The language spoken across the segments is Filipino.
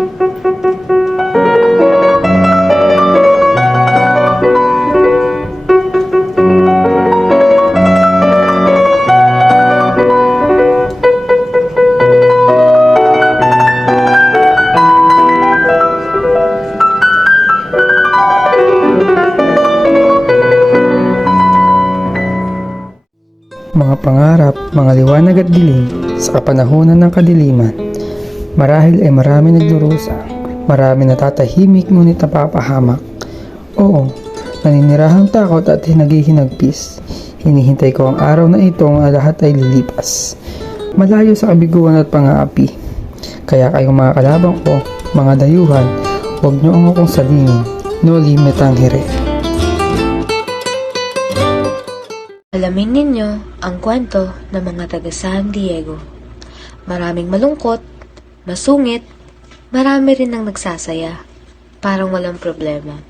Mga pangarap, mga liwanag at dilim sa kapanahunan ng kadiliman. Marahil ay marami nagdurusa, marami natatahimik ngunit napapahamak. Oo, naninirahang takot at naghihinagpis. Hinihintay ko ang araw na ito ang lahat ay lilipas. Malayo sa kabiguan at pang-aapi. Kaya kayong mga kalabang ko, mga dayuhan, huwag niyo ang akong salingin. No limit ang hire. Alamin ninyo ang kwento ng mga taga San Diego. Maraming malungkot, masungit, marami rin ang nagsasaya, parang walang problema.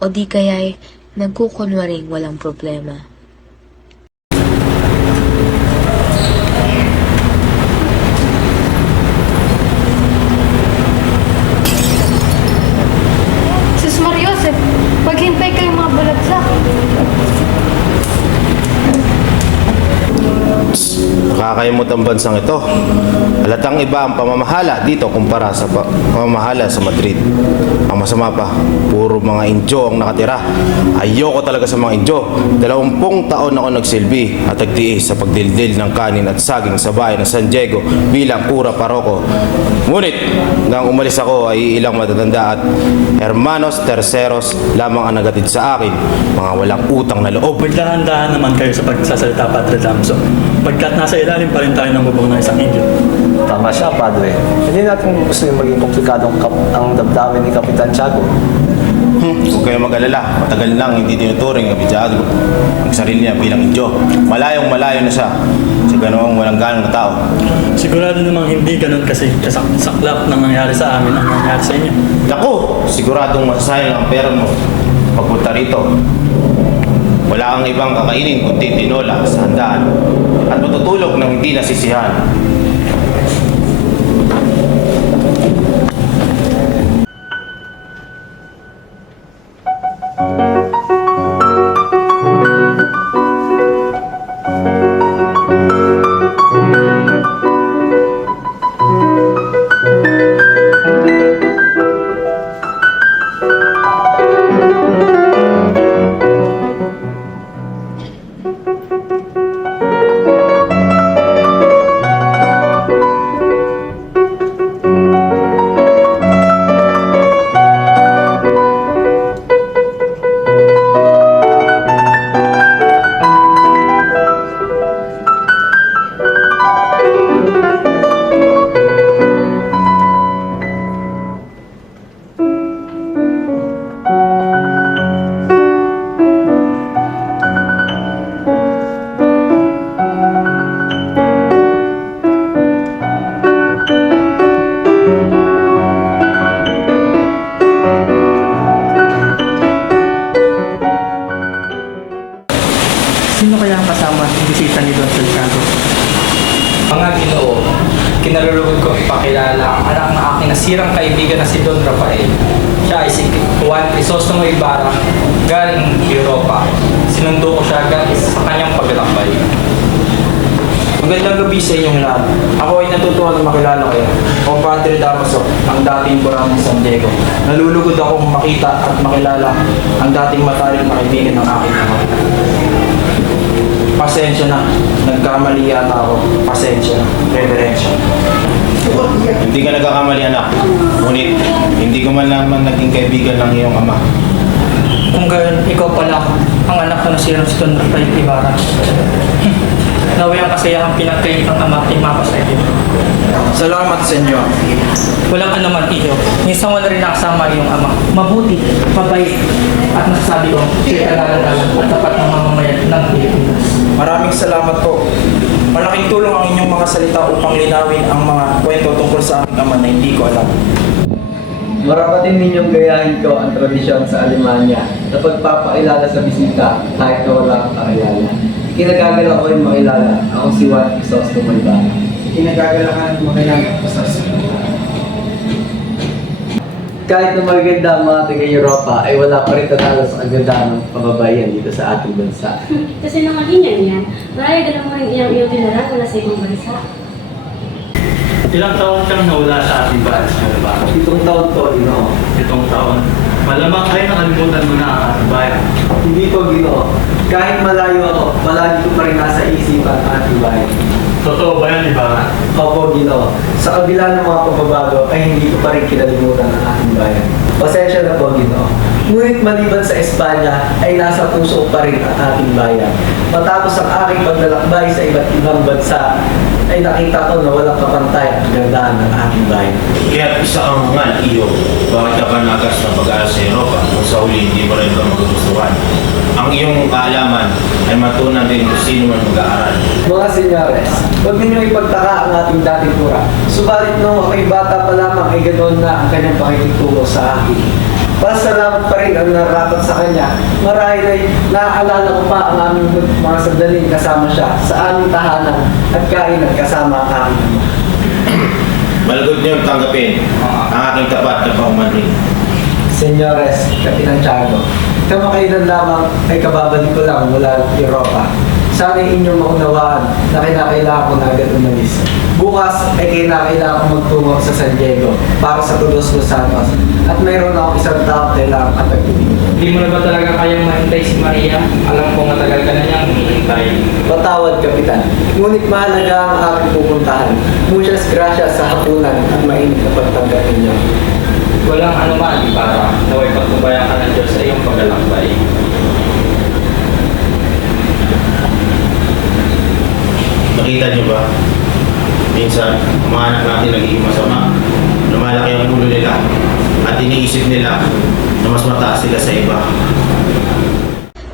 O di kaya'y nagkukunwaring walang problema. Sus Mariosep, maghintay kayong mga balagsak. Nakakayamot ang bansang ito. Halatang iba ang pamamahala dito kumpara sa pamamahala sa Madrid. Ang masama pa, puro mga Indio ang nakatira. Ayoko talaga sa mga Indio. 20 taon ako nagsilbi at nagtiis sa pagdildil ng kanin at saging sa bayan ng San Diego bilang pura paroko. Ngunit, nang umalis ako ay ilang matatanda at hermanos terceros lamang ang nagatid sa akin. Mga walang utang na loob. Magdahan-dahan naman kayo sa pagsasalita, Padre Damso. Pagkat nasa ilalim pa rin tayo ng bubong ng isang Indio. Tama siya, Padre. Hindi natin gusto yung maging komplikadong ang damdamin ni Kapitan Tiago. Huwag kayong mag-alala. Matagal nang hindi tinuturing ang Tiago ang sarili niya bilang Indio. Malayong malayo na siya sa ganoong walang ganong na tao. Sigurado namang hindi ganun kasi saklap nang nangyari sa amin ang nangyari sa inyo. Naku! Siguradong masasayang ang pera mo pagpunta rito. Wala kang ibang kakainin kundi tinola sa handaan at matutulog ng hindi nasisihan. Sino kaya ang kasama ng bisita ni Don Santiago? Mga Ginoo, kinalulugod ko ipakilala ang anak ng aking nasirang kaibigan na si Don Rafael. Siya ay si Juan Crisostomo Ibarra, galing Europa. Sinundo ko siya sa kanyang paglalakbay. Magandang gabi sa inyong lahat. Ako ay natutuwa na makilala kayo. Ako Padre Damaso, ang dating Borang ng San Diego. Nalulugod akong makita at makilala ang dating mataling na kaibigan ng aking ama. Pasensya na. Nagkamali yata ako. Pasensya na. Reverensya. Hindi ka nagkakamali, anak. Ngunit, hindi ko man naman naging kaibigan ng iyong ama. Kung gayon, ikaw pala ang anak ko na si Don Rafael Ibarra. Naway ang kasayahang pinagkait ng ama at mapa sa iyo. Salamat sa inyo. Walang anuman iyo. Minsan wala rin nakasama iyong ama. Mabuti, mabait, at masasabi ko, siya kalalalan at tapat ng mamamayan ng Pilipinas. Maraming salamat po. Malaking tulong ang inyong mga salita upang linawin ang mga kwento tungkol sa aking ama na hindi ko alam. Marapatin ninyong gayahin ko ang tradisyon sa Alemanya na pagpapakilala sa bisita kahit na wala kang kakilala. Kinagagala ko rin makilala. Ako si Juan Crisostomo Ibarra. Kinagagala ka rin makilala. Kahit na magaganda ang mga taga-Europa, ay wala pa rin tatalo sa kagandahan ng kababayan dito sa ating bansa. Kasi nang maging yan, marami ka naman iyong tinaran mula sa ibang bansa. Ilang taon kang nawala sa ating bahay, ano ba? 7 taon to, Ginoo. 7 taon. Malamang ay nakalimutan mo na ang ating bayan. Hindi po, Ginoo. Kahit malayo ako, palagi ko pa rin nasa isipan ang ating bayan. Totoo ba yan, Ibarra? Opo, Ginoo. Sa kabila ng mga pagbabago ay hindi ko pa rin kinalimutan ang aking bayan. Pasensya na po, Ginoo. Ngunit maliban sa Espanya ay nasa puso pa rin ang ating bayan. Matapos ang aking paglalakbay sa iba't ibang bansa, ay nakita ko na walang kapantay ang kagandahan ng ating bayan. Kaya isa ang ngal, iyo. Bakit ka pa nagas na pag-aaral sa Europa kung sa huli hindi mo rin ito magugustuhan? Ang iyong kaalaman ay matunan din kung sino man mag-aaral. Mga senyores, huwag ninyong ipagtaka ang ating dating pura. Subalit nung ako'y bata pa lamang ay ganoon na ang kanyang pakikitungo sa akin. Pasalamat pa rin ang narapat sa kanya. Marahil ay naaalala ko pa ang aming mga sandaling kasama siya sa aming tahanan at kainan kasama ang aming ama. Malagod niyo tanggapin ang aking tapat na paumanhin. Senyores, Kapitan Tiago, kamakailan lamang ay kababalik ko lang mula Europa. Sana'y inyong maunawaan na kinakailangan ko na agad umalis. Bukas ay kinakailangan ko magtungo sa San Diego para sa Todos los Santos at mayroon akong isang tao kailangan katagpilin. Hindi mo na ba talaga kayang mahintay si Maria? Alam ko matagal ka na niyang hinihintay. Patawad, Kapitan. Ngunit mahalaga ang aking pupuntahan. Muchas gracias sa hapunan at mainit na pagtanggap ninyo. Walang anuman, Ibarra. Naway pagtubayan ka ng Diyos sa iyong paglalakbay. Nakita niyo ba? Minsan, ang mga anak natin nagiging masama. Lumalaki ang ulo nila at iniisip nila na mas mataas sila sa iba.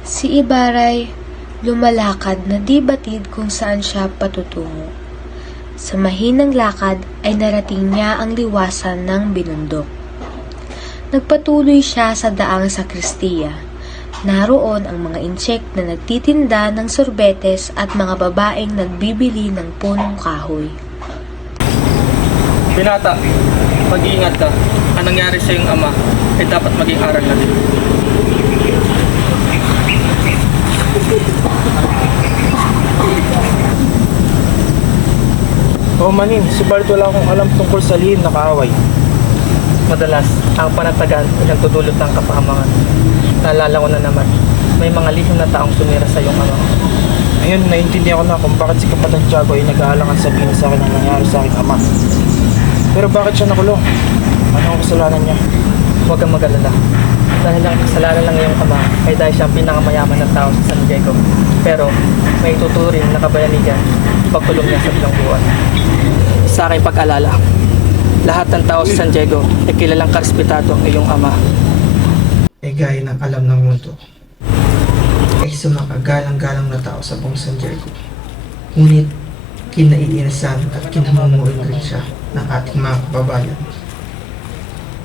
Si Ibaray lumalakad na di batid kung saan siya patutungo. Sa mahinang lakad ay narating niya ang liwasan ng binundok. Nagpatuloy siya sa daang sakristiya. Naroon ang mga intsek na nagtitinda ng sorbetes at mga babaeng nagbibili ng punong kahoy. Binata, mag-iingat ka. Ang nangyari sa iyong ama ay dapat maging aral na din. Manin, subalit wala akong alam tungkol sa lihim na kaaway. Madalas, ang panatagan ay nagdudulot ng kapahamangan. Naalala ko na naman, may mga lihim na taong sumira sa iyong ama. Ngayon, naiintindihan ko na kung bakit si Kapatang Tiago ay nag-aalangan sabihin sa akin ang nangyari sa aking ama. Pero bakit siya nakulong? Ano ang kasalanan niya? Huwag kang mag-alala. Dahil ang kasalanan ng iyong ama ay dahil siyang pinakamayaman ng tao sa San Diego. Pero may tuturing na kabayanigan pagkulong niya sa bilangguan. Sa aking pag-alala, lahat ng tao sa San Diego ay kilalang karespetado ang iyong ama. Ay gaya ng alam ng mundo, ay sumakagalang-galang na tao sa buong San Diego. Ngunit kinaiinisan at kinamumuin rin siya ng ating mga kababayan.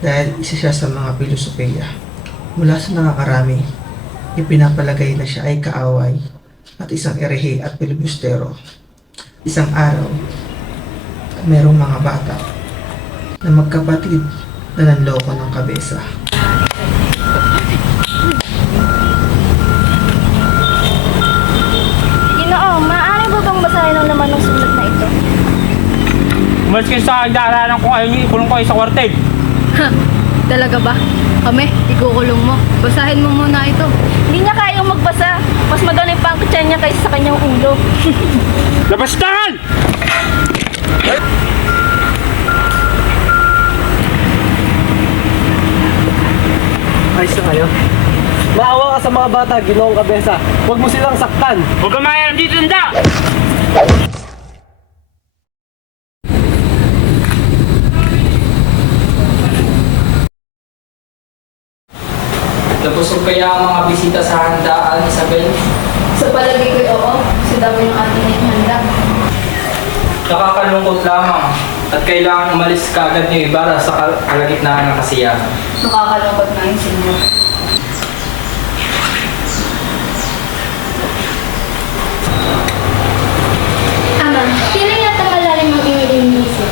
Dahil isa siya sa mga filosofiya mula sa nakakarami, ipinapalagay na siya ay kaaway at isang erehe at pilibustero. Isang araw, merong mga bata na magkapatid na nanloko ng kabesa. Ginoo, maaari ba bang basahin ang laman ng sulat na ito? Umalis kayo sa akin, daraanan ko kayo, ikulong ko kayo sa kwartel. Ha? Talaga ba? Kami, ikukulong mo. Basahin mo muna ito. Hindi niya kayang magbasa. Mas maganay pa ang kutsa niya kaysa sa kanyang ulo. Labastahan! Ayos na kayo. Maawa ka sa mga bata, Ginoong Kabesa. Huwag mo silang saktan. Huwag ka mayroon dito, nda! Nabusog kaya ang mga bisita sa handaan, Isabel? Sa palagay ko'y oo. Sa dami ng ating handa. Nakakalungkot lamang at kailangan umalis ka agad ni Ibarra sa kalagitnaan ng kasiyahan. Nakakalungkot na yun, senyor. Ama, sino yata malalim ang iyong iniisip?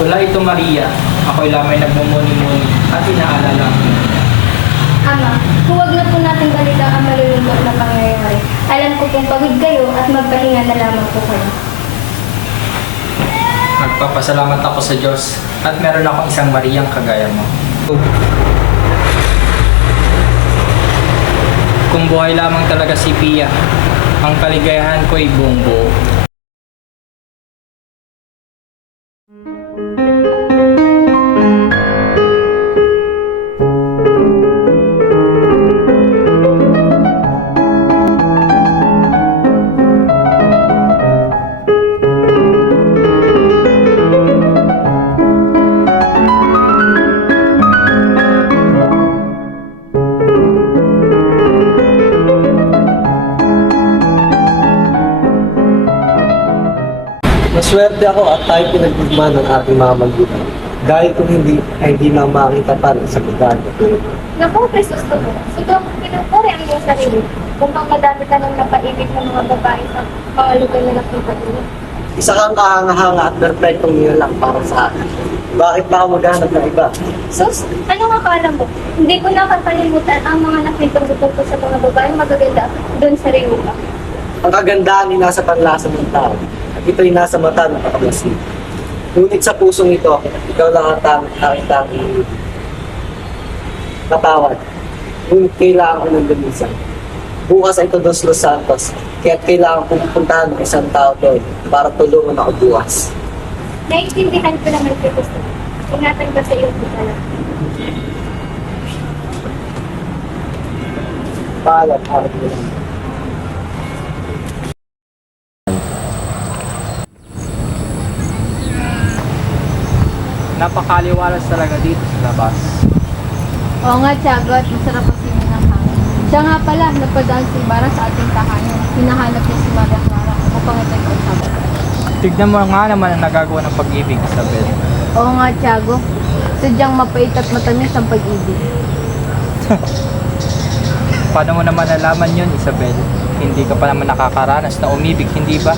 Wala ito, Maria. Ako'y lamay nagmumuni-muni at inaalala ang Pinoy. Ama, huwag na po natin balikan ang malulungkot na pangyayari. Alam ko pong pagod kayo at magpahinga na lamang po kayo. Nagpapasalamat ako sa Diyos at meron akong isang Mariyang kagaya mo. Kung buhay lamang talaga si Pia, ang kaligayahan ko ay buong buo. Maswerte ako at tayo pinagdigma ng ating mga magulang. Dahil kung hindi, ay hindi na makita pa rin sa pagdaan. Naku, Presos ko po. Siguro kung pinupuri ang iyong sarili. Kung pang madami ka nang napaibig ng mga babae sa mga lugar na nakita ko. Isa kang kahanga-hanga at perfectong nilalang para sa akin. Bakit pa ako maghanap ng iba? Sus, anong akala mo? Hindi ko nakakalimutan ang mga nakita ko sa mga babae magaganda doon sa Reuka. Ang kagandahan ay nasa panlasa ng tao. At ito'y nasa mata ng kakablasig. Ngunit sa pusong ito, ikaw lang ang tanging patawad. Ngunit kailangan ko ng lumisan. Bukas ay Todos Los Santos, kaya kailangan kong pupuntahan ng isang tao doon para tulungan ako bukas. Naiintindihan ko naman, Presos. Ingatan ka sa iyong pagkala. Paalam, paalam ko lang. Napakaliwalas talaga dito sa labas. Oo nga, Tiago, at masarap ang singin ng hangin. Siya nga pala, napadaan si Ibarra sa ating tahanan. Hinahanap niya si Maria Clara upang ito'y kausapin. Tignan mo nga naman ang nagagawa ng pag-ibig, Isabel. Oo nga, Tiago. Sadyang mapait at matamis ang pag-ibig. Paano mo naman nalaman yun, Isabel? Hindi ka pa naman nakakaranas na umibig, hindi ba?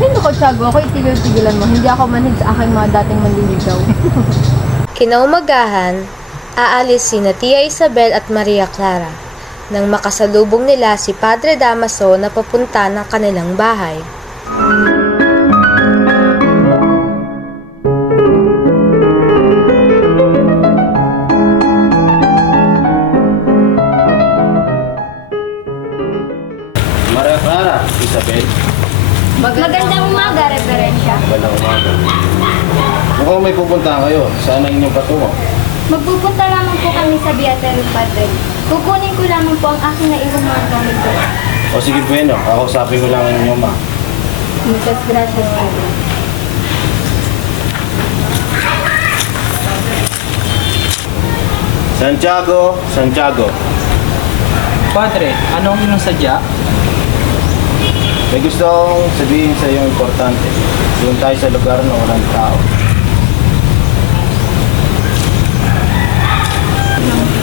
Hindi ko, Tiago. Ako itigil-tigilan mo. Hindi ako manhid sa aking mga dating manliligaw. Kinaumagahan, aalis sina Tia Isabel at Maria Clara nang makasalubong nila si Padre Damaso na papunta ng kanilang bahay. Maria Clara, Isabel. Magandang umaga, Reverensya. Walang umaga. Mukhang may pupuntahan kayo. Saan ang inyong patungo? Magpupunta lamang po kami sa Beaterio Padre. Kukunin ko lamang po ang aking naiwang mga gamit ko. O sige, bueno. Kausapin ko lang ang inyong ma. Muchas gracias, Padre. Santiago, Santiago. Padre, anong inyong sadya? May gusto akong sabihin sa iyo importante. Doon tayo sa lugar na walang tao.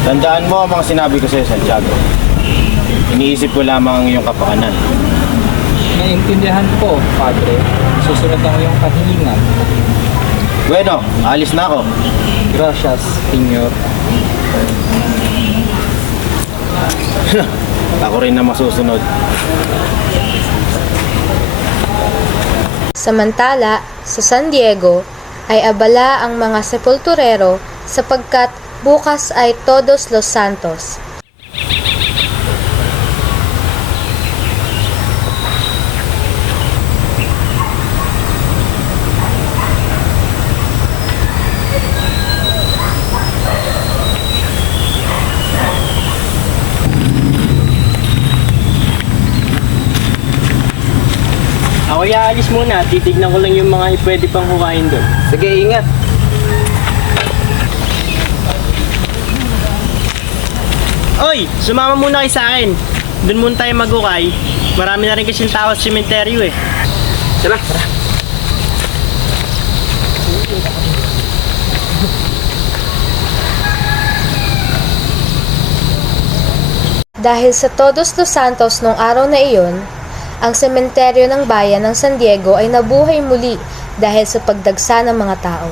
Tandaan mo ang mga sinabi ko sa iyo, Santiago. Iniisip ko lamang ang iyong kapakanan. Naiintindihan ko, Padre. Susunod ang iyong kahilingan. Bueno, alis na ako. Gracias, Senyor. Ako rin na masusunod. Samantala, sa San Diego ay abala ang mga sepulturero sapagkat bukas ay Todos Los Santos. Ako aalis muna. Titignan ko lang yung mga pwede pang hukain doon. Sige, ingat. Oy! Sumama muna kayo sa akin. Doon muna tayo maghukay. Marami na rin kasing tao sa sementeryo eh. Tara. Dahil sa Todos Los Santos noong araw na iyon, ang sementeryo ng bayan ng San Diego ay nabuhay muli dahil sa pagdagsa ng mga tao.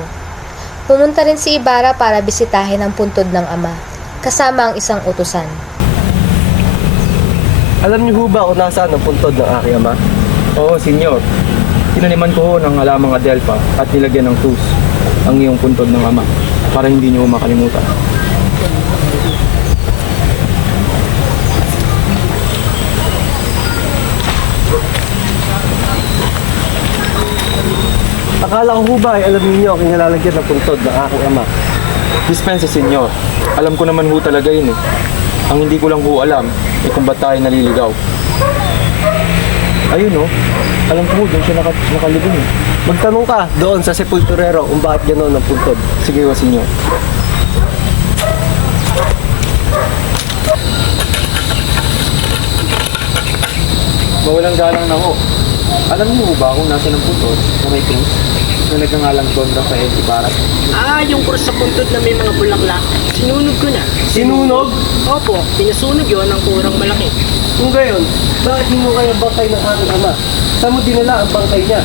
Pumunta rin si Ibarra para bisitahin ang puntod ng ama, kasama ang isang utusan. Alam niyo ho ba kung nasaan ang puntod ng aking ama? Oo, senyor. Tinaniman ko ho ng halamang adelpa at nilagyan ng tus ang iyong puntod ng ama para hindi niyo makalimutan. Akala ko ho ba ay alam niyo ang kinalalagyan ng puntod ng aking ama? Dispensa, senyor. Alam ko naman ho talaga yun eh. Ang hindi ko lang ho alam ay kung ba't tayo naliligaw. Ayun oh, alam ko ho, doon siya nakalibing eh. Magtanong ka doon sa sepulturero kung bakit ganoon ang puntod. Sige ho, senyor. Mawalang galang na ho. Alam niyo ho ba kung nasa ng puntod na may krus na nagngangalang Don Rafael Ibarra? Yung krus sa puntod na may mga bulaklak, sinunog ko na. Sinunog? Opo, pinasunog yon ng kurang malaki. Kung gayon, bakit hindi mo kaya bangkay ng aking ama? Saan mo dinala ang bangkay niya?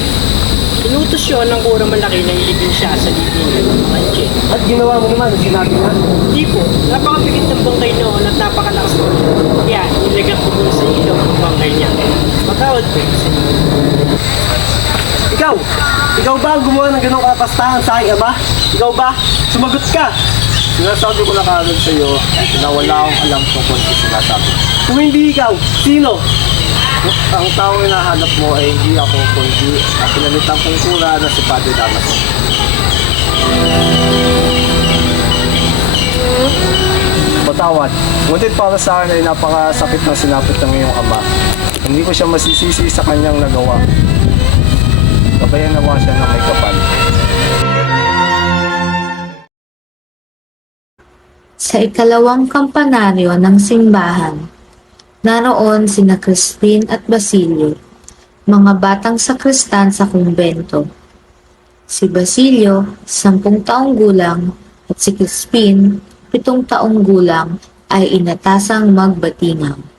Inutos yon ng kurang malaki na ilibing siya sa libingan ng mga Inche. At ginawa mo naman ang sinabi niya? Hindi po, napakapigit ng bangkay noon at napakalakas po. Kaya, nilagyan ko muna sa ilaw ang bangkay niya. Matawad po sa inyo. Ikaw! Ikaw ba ang gumawa ng ganong kapastahan sa aking ama? Ikaw ba? Sumagot ka! Sinasabi ko na kagad sa iyo na wala akong alam tungkol sa sinasabi. Kung hindi ikaw, sino? Ang taong hinahanap mo ay hindi ako kundi ang pinalitang kong kura na si Padre Damaso. Patawad, ngunit para sa akin ay napakasakit na sinapit ng iyong ama. Hindi ko siya masisisi sa kanyang nagawa. Gabayan nawa siya ng may kapal. Sa ikalawang kampanaryo ng simbahan, naroon sina Crispin at Basilio, mga batang sakristan sa kumbento. Si Basilio, 10 taong gulang, at si Crispin, 7 taong gulang, ay inatasang magbatingaw.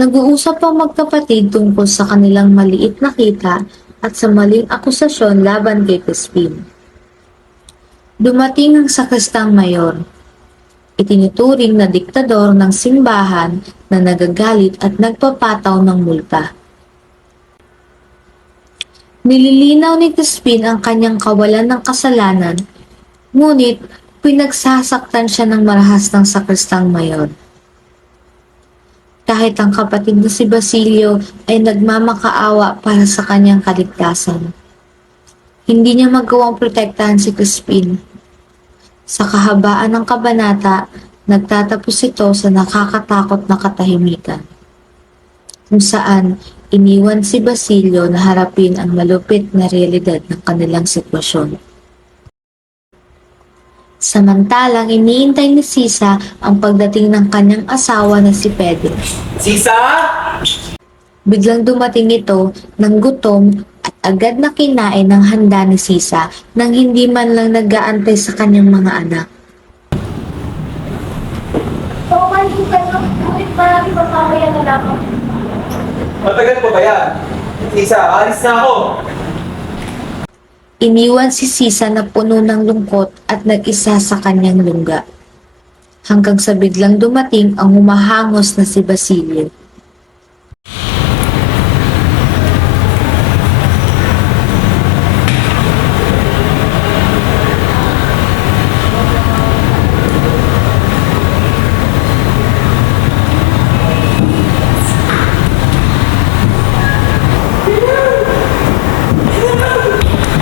Nag-uusap ang magkapatid tungkol sa kanilang maliit na kita at sa maling akusasyon laban kay Crispin. Dumating ang sakristang mayor, itinuturing na diktador ng simbahan na nagagalit at nagpapataw ng multa. Nililinaw ni Crispin ang kanyang kawalan ng kasalanan, ngunit pinagsasaktan siya ng marahas ng sakristang mayor. Kahit ang kapatid na si Basilio ay nagmamakaawa para sa kanyang kaligtasan. Hindi niya magawang protektahan si Crispin. Sa kahabaan ng kabanata, nagtatapos ito sa nakakatakot na katahimikan, kung saan iniwan si Basilio na harapin ang malupit na realidad ng kanilang sitwasyon. Samantalang iniintay ni Sisa ang pagdating ng kanyang asawa na si Pedro. Sisa! Biglang dumating ito ng gutom at agad na kinain ng handa ni Sisa nang hindi man lang nag-aantay sa kanyang mga anak. Okay, Pedro. Bakit marami pa mamaya na lang? Matagal pa ba yan? Sisa, alis na ako! Iniwan si Sisa na puno ng lungkot at nag-isa sa kanyang lungga. Hanggang sa biglang dumating ang humahangos na si Basilio.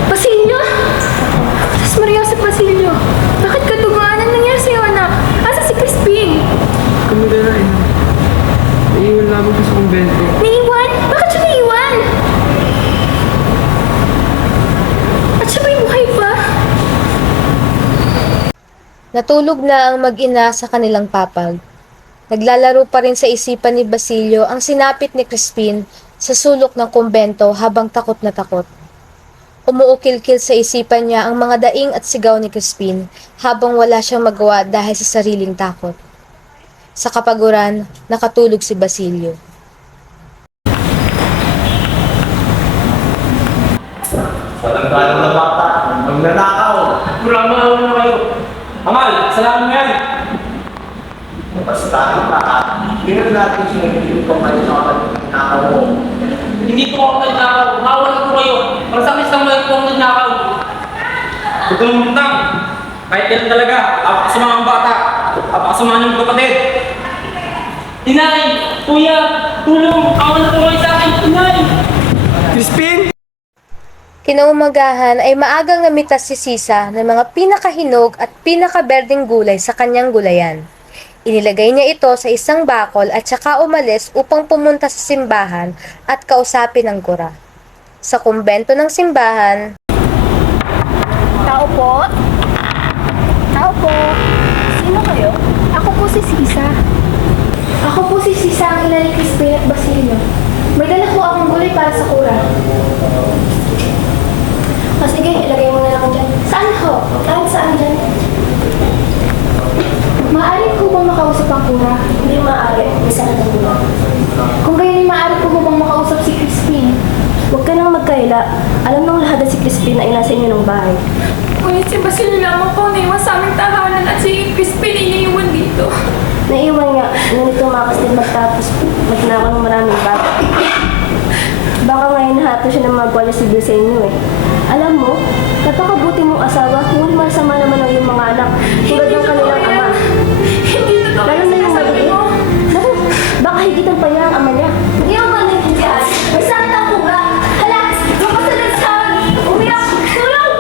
Basilio? Diyos Maria si Basilio. Bakit ka dumaan? Anong nangyari sa'yo, anak? Asa si Crispin? Kami na rin. Naiiwan namin ko sa kumbento. Naiwan? Bakit siya naiwan? At siya ba'y buhay pa? Natulog na ang mag-ina sa kanilang papag. Naglalaro pa rin sa isipan ni Basilio ang sinapit ni Crispin sa sulok ng kumbento habang takot na takot. Umuukil-kil sa isipan niya ang mga daing at sigaw ni Crispin habang wala siyang magawa dahil sa sariling takot. Sa kapaguran, nakatulog si Basilio. Walang galang na bata, ang magnanakaw. Kurama na kayo. Amal, salamat mo yan. Basta kita, tingnan natin sinigil ko kayo sa magnanakaw mo. Hindi po ako nagnakaw. Hawalan ko kayo. Para sa akin lang po ako nagnakaw. Huwag kang lumutang. Kahit yan talaga, apakasama ang bata. Apakasama ng kapatid. Tinay! Kuya! Tulong! Awan na po kayo sa akin! Tinay! Crispin! Kinaumagahan ay maagang namitas si Sisa ng mga pinakahinog at pinakaberdeng gulay sa kanyang gulayan. Inilagay niya ito sa isang bakol at saka umalis upang pumunta sa simbahan at kausapin ang gura. Sa kumbento ng simbahan, Tao po? Tao po? Sino kayo? Ako po si Sisa. Ako po si Sisa, ang ina ni Crispin at Basilio. May dala po akong gulay para sa kura. O sige, ilagay mo na lang dyan. Saan ho? Kahit saan dyan? Maaari ko bang makausap ang kura? Hindi maaari. Isa na ng gulay. Kung gayon, maaari ko bang makausap si Crispin? Huwag ka nang magkaila. Alam ng lahat na si Crispin ay nasa inyo ng bahay. Ngunit si Basilio lamang po naiwan sa aming tahanan at si Crispin iniiwan dito. Naiwan nga, ngunit tumakas din magtapos magnakaw ng maraming bata. Baka ngayon nahato siya ng mga kwalisido sa inyo eh. Alam mo, napakabuti mong asawa, ngunit masama naman ang iyong mga anak, tulad ng kanilang ama. Hindi totoo Lalo na yung maliit. Naku, baka higitan pa niya ang ama niya. Hindi ako manindihan. May sakit ang kura. Hala, mapasalit sa akin. Umiyak. Tulong!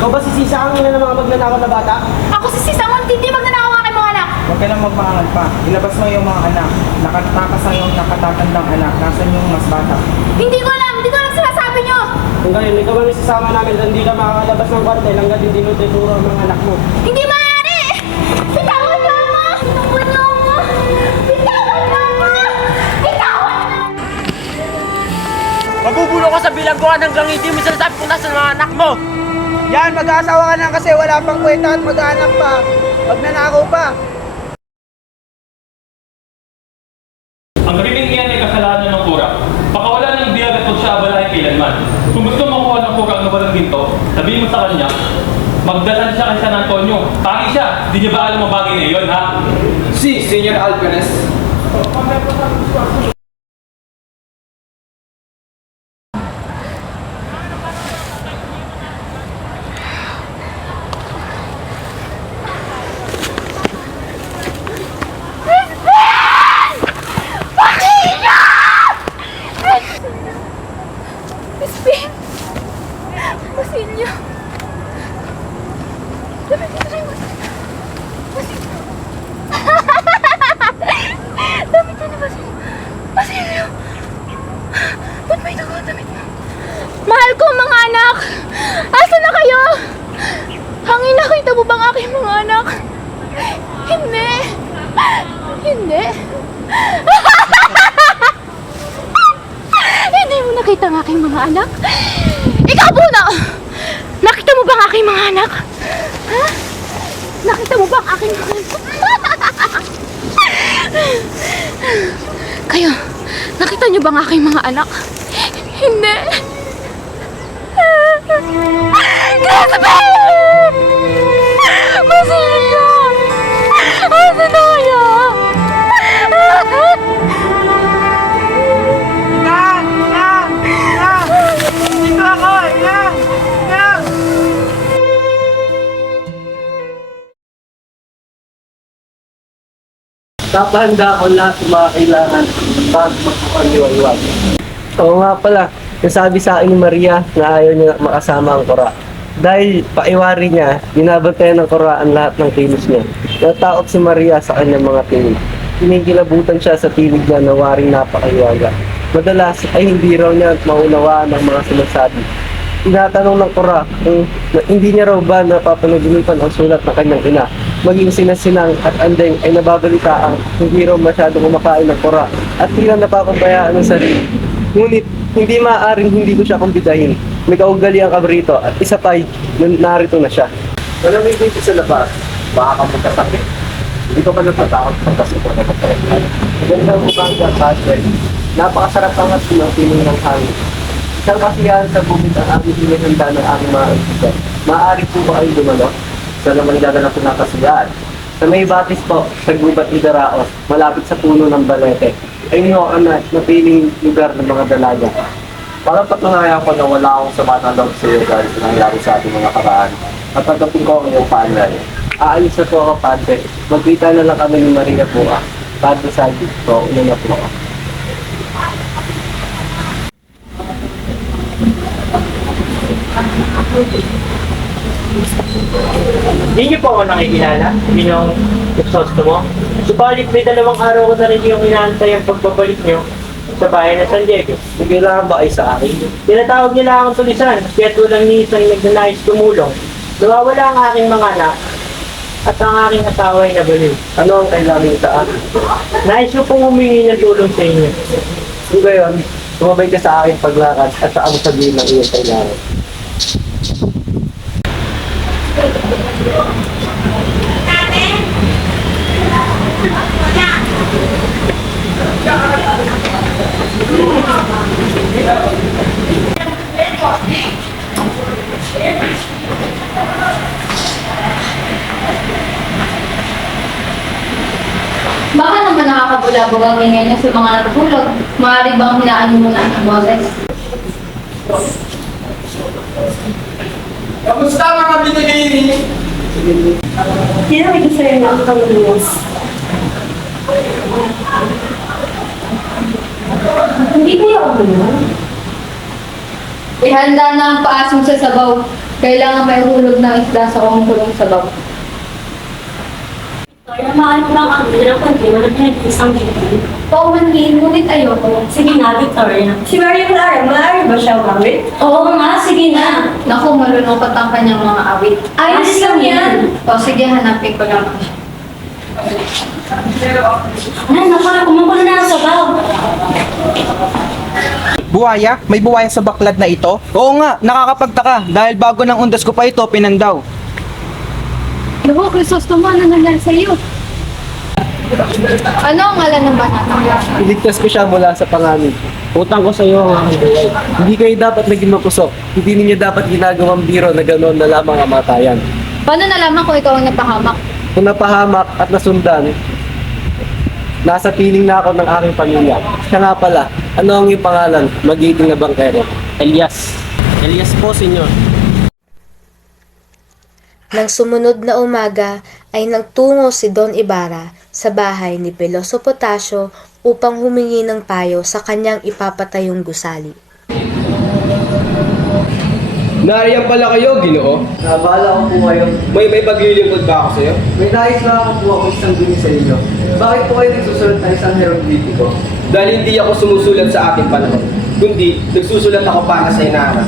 Ikaw ba si Sisa ang ina ng mga magnanakaw na bata? Ako si Sisa, ngunit hindi magnanakaw ang aking mga anak. Huwag ka lang magpangalan pa. Ilabas mo yung mga anak. Nakatakas ang iyong nakatatandang anak. Nasaan yung mas bata? Hindi ko alam sinasabi niyo. Kung ganyan, ikaw ang isasama namin at hindi ka makakalabas ng kwartel hanggang hindi mo tuturo ang mga anak mo. Hindi maaari! Bitawan mo ako! Bitawan mo ako! Bitawan mo ako! Bitawan mo! Mabubulo ka sa bilangguan hanggang hindi mo sinasabi kung nasa mga anak mo! Yan, mag-aasawa ka na kasi wala pang kwenta at mag-aanak pa. Magnanakaw pa. Ang gabing iyan ay kasalanan ng kura. Pakawala ng biyag at huwag siya abalahin kailanman. Kung gusto makuha ng kura ang nawalang ginto, sabihin mo sa kanya, magdalan siya kay San Antonio. Pagi siya, di niya ba alam ang bagay na iyon, ha? Si Senyor Alperes. Crispin! Basilio! Dapat dito tayo Basilio! Damit na ni Basilio! Basilio! Ba't may dugo ang damit mo? Mahal ko mga anak! Asa na kayo? Hangin nakita mo bang aking mga anak? Hindi! Hindi! Hindi mo nakita ang aking mga anak? Ikaw, Puno! Nakita mo ba ang aking mga anak? Ha? Nakita mo ba ang aking mga anak? Kayo, nakita niyo ba ang aking mga anak? Hindi. Crispin! Basilio! Asa na kaya? Dito ako! Yan! Yan! Tatanda ko lahat ng mga kailangan para magpapaliwaliwag. Oo nga pala, nasabi sa akin ni Maria na ayaw niya makasama ang kura. Dahil paiwari niya, binabantayan ng kura ang lahat ng kilos niya. Nataot si Maria sa kanyang mga tingin. Kinikilabutan siya sa tinig niya na waring napakaiwaga. Madalas ay hindi raw niya maunawaan ang mga sinasabi. Tinatanong ng kura kung hindi niya raw ba napapanaginipan ang sulat ng kanyang ina. Maging sinasinang at andeng ay nababalitaan hindi raw masyadong kumakain ng kura at tila napapabayaan ng sarili. Ngunit hindi maaaring hindi ko siya kumbidahin. May kaugali ang kabrito at isa pa'y narito na siya. Malamig dito sa labas, baka ka magkasakit. Hindi ko pa natatakot sa kasi ko na magkaroon. Gandang umaga, Padre. Napakasarap ang at piling ng hangin. Isang kasiyahan sa bukid ang aming hinihanda ng aming mga kaibigan. Maaari po ba kayo dumalo? Sa naman dadala po na kasiyahan. Sa may batis po, sa gubat ni Daraos, malapit sa puno ng balete, ay niyo ang napiling lugar ng mga dalaga. Para patunayan ko na wala akong sama ng loob sa iyo dahil sa nangyari sa ating mga karaan. At pagdating ko ang iyong panay, aalis na po ako, Padre. Magkita na lang kami ni Maria po. Padre Santi, so una na po ako. Hindi niyo po ako nakikilala, Ginoong Crisostomo. Subalit may 2 araw ko na rin yung inaantay ang pagbabalik niyo sa bahay ng San Diego. May kailangan ba ay sa akin? Tinatawag nila akong tulisan, kaya tulang ni isang nagnanais tumulong. Nawawala ang aking mga anak at ang aking asawa ay nabaliw. Ano ang kailangan sa akin? Nais ko pong humingi ng tulong sa inyo. Kung gayon, tumabay ka sa aking paglakad at sa ang sabihin ng iyong kailangan. Baka naman nakakabulabog ang ingay niya sa mga natutulog. Maaari bang hinaan niyo muna ang boses? Kamusta mga binigay? Yan ang gusto rin ang kamulos. Hindi kayo ako nun? Ihanda na ang paasong sa sabaw. Kailangan may hulog ng isda sa kumukulong sabaw. Kaya maano lang ang hirap kung di mo na pinag-isang gilid. Oo, mandiin, ngunit ayoko. Sige nga, Victoria. Si Maria Clara, maaari ba siya umawit? Oo nga, sige na. Naku, malulungkot ang kanyang mga awit. Ayos lang yan. O sige, hanapin ko lang siya. Naku, kumukulo na ang sabaw. Buwaya? May buwaya sa baklad na ito? Oo nga, nakakapagtaka dahil bago ng undas ko pa ito pinandaw. Naku, Crisostomo, ano nangyari sa iyo? Ano ang ngalan ng bata? Iligtas ko siya mula sa panganib. Utang ko sa iyo ang aking buhay. Hindi kayo dapat naging mapusok. Hindi ninyo dapat ginagawang biro na gano'n na lamang ang matayan. Paano nalaman kung ikaw ang napahamak? Kung napahamak at nasundan, nasa piling na ako ng aking pamilya. Siya nga pala, ano ang iyong pangalan? Magiting na bangkero. Elias. Elias po, senyor. Nang sumunod na umaga ay nagtungo si Don Ibarra sa bahay ni Peloso Potasio upang humingi ng payo sa kanyang ipapatayong gusali. Nariyan pala kayo, Ginoo. Nabala ko po kayo. May paglilingkod ba ako sa'yo? May nais na ako po ako isang dumi sa inyo. Bakit po kayo nagsusulat ng isang hieroglifiko? Dahil hindi ako sumusulat sa aking panahon, kundi nagsusulat ako para sa inaarap.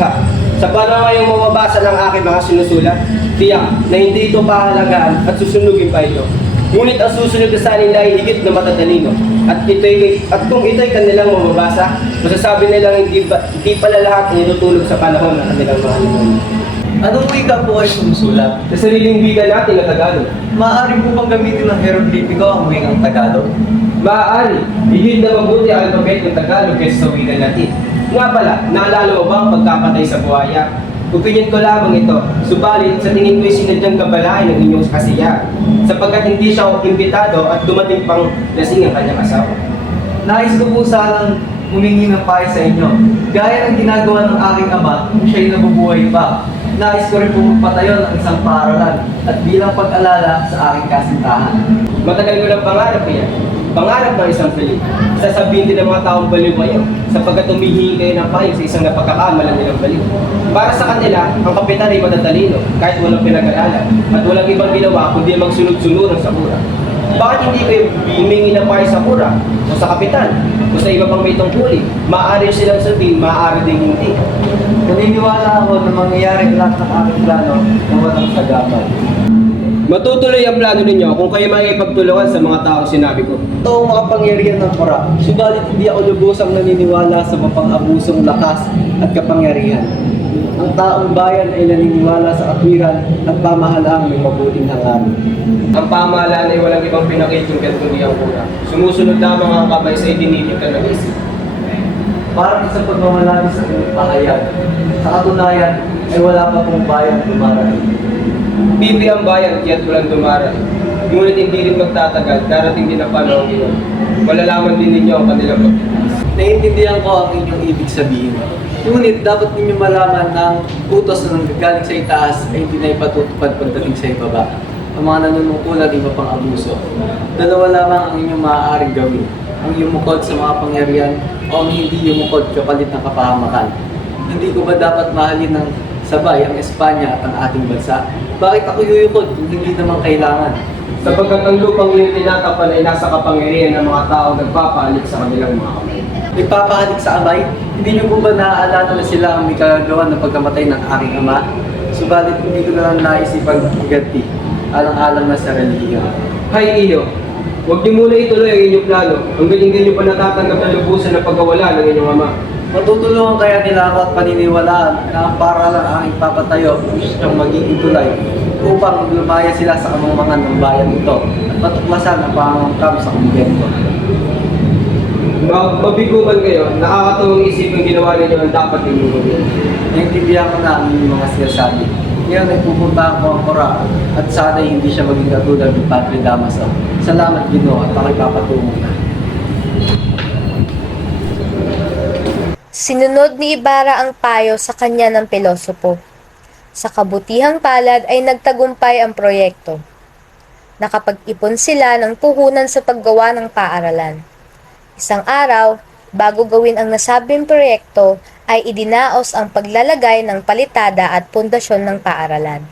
Ha! Sa panahon ngayong mababasa ng aking mga sinusulat, tiyak na hindi ito pahalagaan at susunugin pa ito. Ngunit ang susunod na sa nila ay higit na matatalino. At kung ito'y kanilang mababasa, masasabi nilang hindi pala lahat inutulog sa panahon ng kanilang mga limunan. Anong wika po kayo sumusulat? Sa sariling wika natin na Tagalog. Maaari po bang gamitin ng hieroglifiko ang wikang Tagalog? Maaari, higit na mabuti ang alpabet ng Tagalog kaysa sa wika natin. Nga pala, naalala mo ba ang pagkapatay sa buhaya? Opinyon ko lamang ito, subalit sa tingin ko'y sinadyang kabalain ng inyong kasiya, sapagkat hindi siya imbitado at dumating pang lasing ang kanyang asawa. Nais ko po sanang humingi ng payo sa inyo. Gaya ng ginagawa ng aking ama kung siya'y nabubuhay pa. Nais ko rin po magpatayo ng isang paaralan at bilang pag-alala sa aking kasintahan. Matagal ko ng pangarap ko yan. Pangarap ng isang pilit. Sasabihin din ng mga taong baliw kayo sapagkat humihingi kayo ng payo sa isang napagkakamalan nilang baliw. Para sa kanila, ang kapitan ay matatalino kahit walang pinag-aralan at walang ibang ginawa kundi magsunod-sunuran sa kura. Bakit hindi kayo humingi ng payo sa kura o sa kapitan o sa iba pang may tungkulin? Maaari silang sundin, maaari din hindi. Naniniwala ako na mangyayari lahat ng aking plano na walang sagabal. Matutuloy ang plano ninyo kung kayo makikipagtulungan sa mga taong sinabi ko. Ito ang makapangyarihan ng kura, subalit hindi ako lubusang naniniwala sa mapang-abusong lakas at kapangyarihan. ang taong bayan ay naniniwala sa katwiran at pamahalaang may mabuting hangarin. Ang pamahalaan ay walang ibang pinakitungkat kundi ang kura. Sumusunod lamang ang kabay sa idinidigtan ng isip. Para sa pagmamalaki sa inyong pahayag, sa katunayan ay wala pa pong bayan dumarating. Bibi ang bayan kaya't walang dumarating. Ngunit hindi rin magtatagal, darating din ang panahon yun. Malalaman din ninyo ang kanilang pagtitis. Naiintindihan ko ang inyong ibig sabihin. Ngunit dapat ninyo malaman na ang utos na nanggagaling sa itaas ay hindi na ipatutupad pagdating sa ibaba. Ang mga nanunungkulan iba pang abuso. Dalawa lamang ang inyong maaaring gawin. Ang yumukod sa mga pangyarihan o ang hindi yumukod kapalit ng kapahamakan. Hindi ko ba dapat mahalin ng sabay ang Espanya at ang ating bansa? Bakit ako yuyukod kung hindi naman kailangan? Sapagkat ang lupang iyong tinatapan ay nasa kapangyarihan ng mga tao nagpapahalik sa kanilang mga kamay. Ipapahalik sa amay? Hindi niyo po ba naaalala na sila ang may kagagawa ng pagkamatay ng aking ama? Subalit hindi ko na lang naisipang iganti, alang-alang na sa relihiyon. Hay iyo, huwag niyo muna ituloy ang inyong plano hanggang hindi niyo pa natatanggap ng lubusan na pagkawala ng inyong ama. Matutulungan kaya nila ako at paniniwalaan na ang paralan ang aking papatayo ang magiging tulay upang lumaya sila sa kamangmangan ng bayan ito at matuklasan ang pangangkam sa kumbento. Mabiguman kayo, nakakatuwang isipin ginawa ninyo ang dapat ninyong gawin. Naintindihan ko na ang inyong mga sinasabi. Ngayon ay pupuntahan ko ang Kora at sana hindi siya maging katulad ng Padre Damaso. Salamat Ginoo at pakipapatungo na. Sinunod ni Ibarra ang payo sa kanya ng pilosopo. Sa kabutihang palad ay nagtagumpay ang proyekto. Nakapag-ipon sila ng puhunan sa paggawa ng paaralan. Isang araw, bago gawin ang nasabing proyekto, ay idinaos ang paglalagay ng palitada at pundasyon ng paaralan.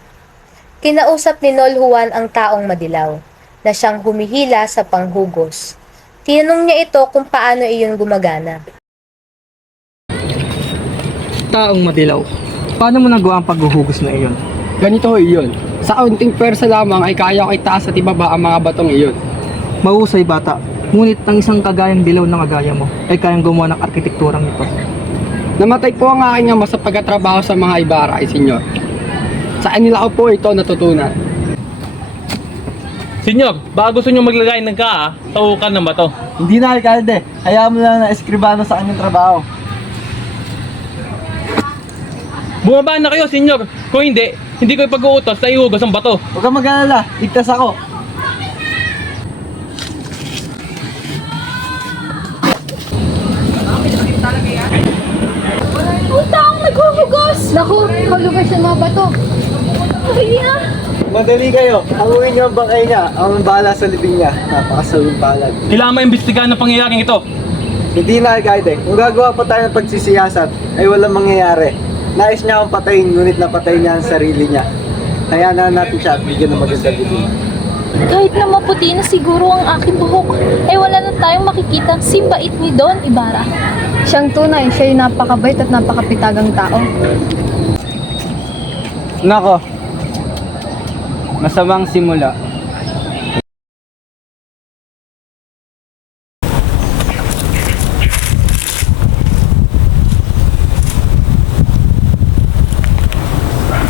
Kinausap ni Nol Juan ang taong madilaw, na siyang humihila sa panghugos. Tinanong niya ito kung paano iyon gumagana. Taong madilaw, paano mo nagawa ang paghuhugos na iyon? Ganito ho iyon. Sa kaunting pwersa lamang ay kaya ko itaas at ibaba ang mga batong iyon. Mahusay bata, ngunit ang isang kagayang dilaw na kagaya mo ay kayang gumawa ng arkitekturang ito. Namatay po ang aking ama sa pagkatrabaho sa mga Ibarra ay senyor. Sa kanila ko po ito natutunan. Senyor, baka gusto nyo maglagay ng taukan ng bato. Hindi na, Alkalde. Hayaan mo na eskribano sa kanyang trabaho. Bumaba na kayo, senyor. Kung hindi ko ipag-uutos na ihugas ang bato. Huwag kang mag-alala, ligtas ako. Ang taong naghuhugos! Naku, kalugas ng mga bato. Hindi na! Madali kayo. Hanguin niyo ang bangkay niya. Ang bahala sa libing niya. Napakasawing palad. Kailangan maimbestigahan ang pangyayaring ito. Hindi na, Alkalde. Kung gagawa pa tayo ng pagsisiyasat, ay walang mangyayari. Nais niya akong patayin, ngunit napatay niya ang sarili niya. Hayaan na natin siya at bigyan ng magandang libing. Kahit na maputi na siguro ang aking buhok, ay wala na tayong makikita si bait ni Don Ibarra. Siyang tunay, siya yung napakabait at napakapitagang tao. Nako, masamang simula.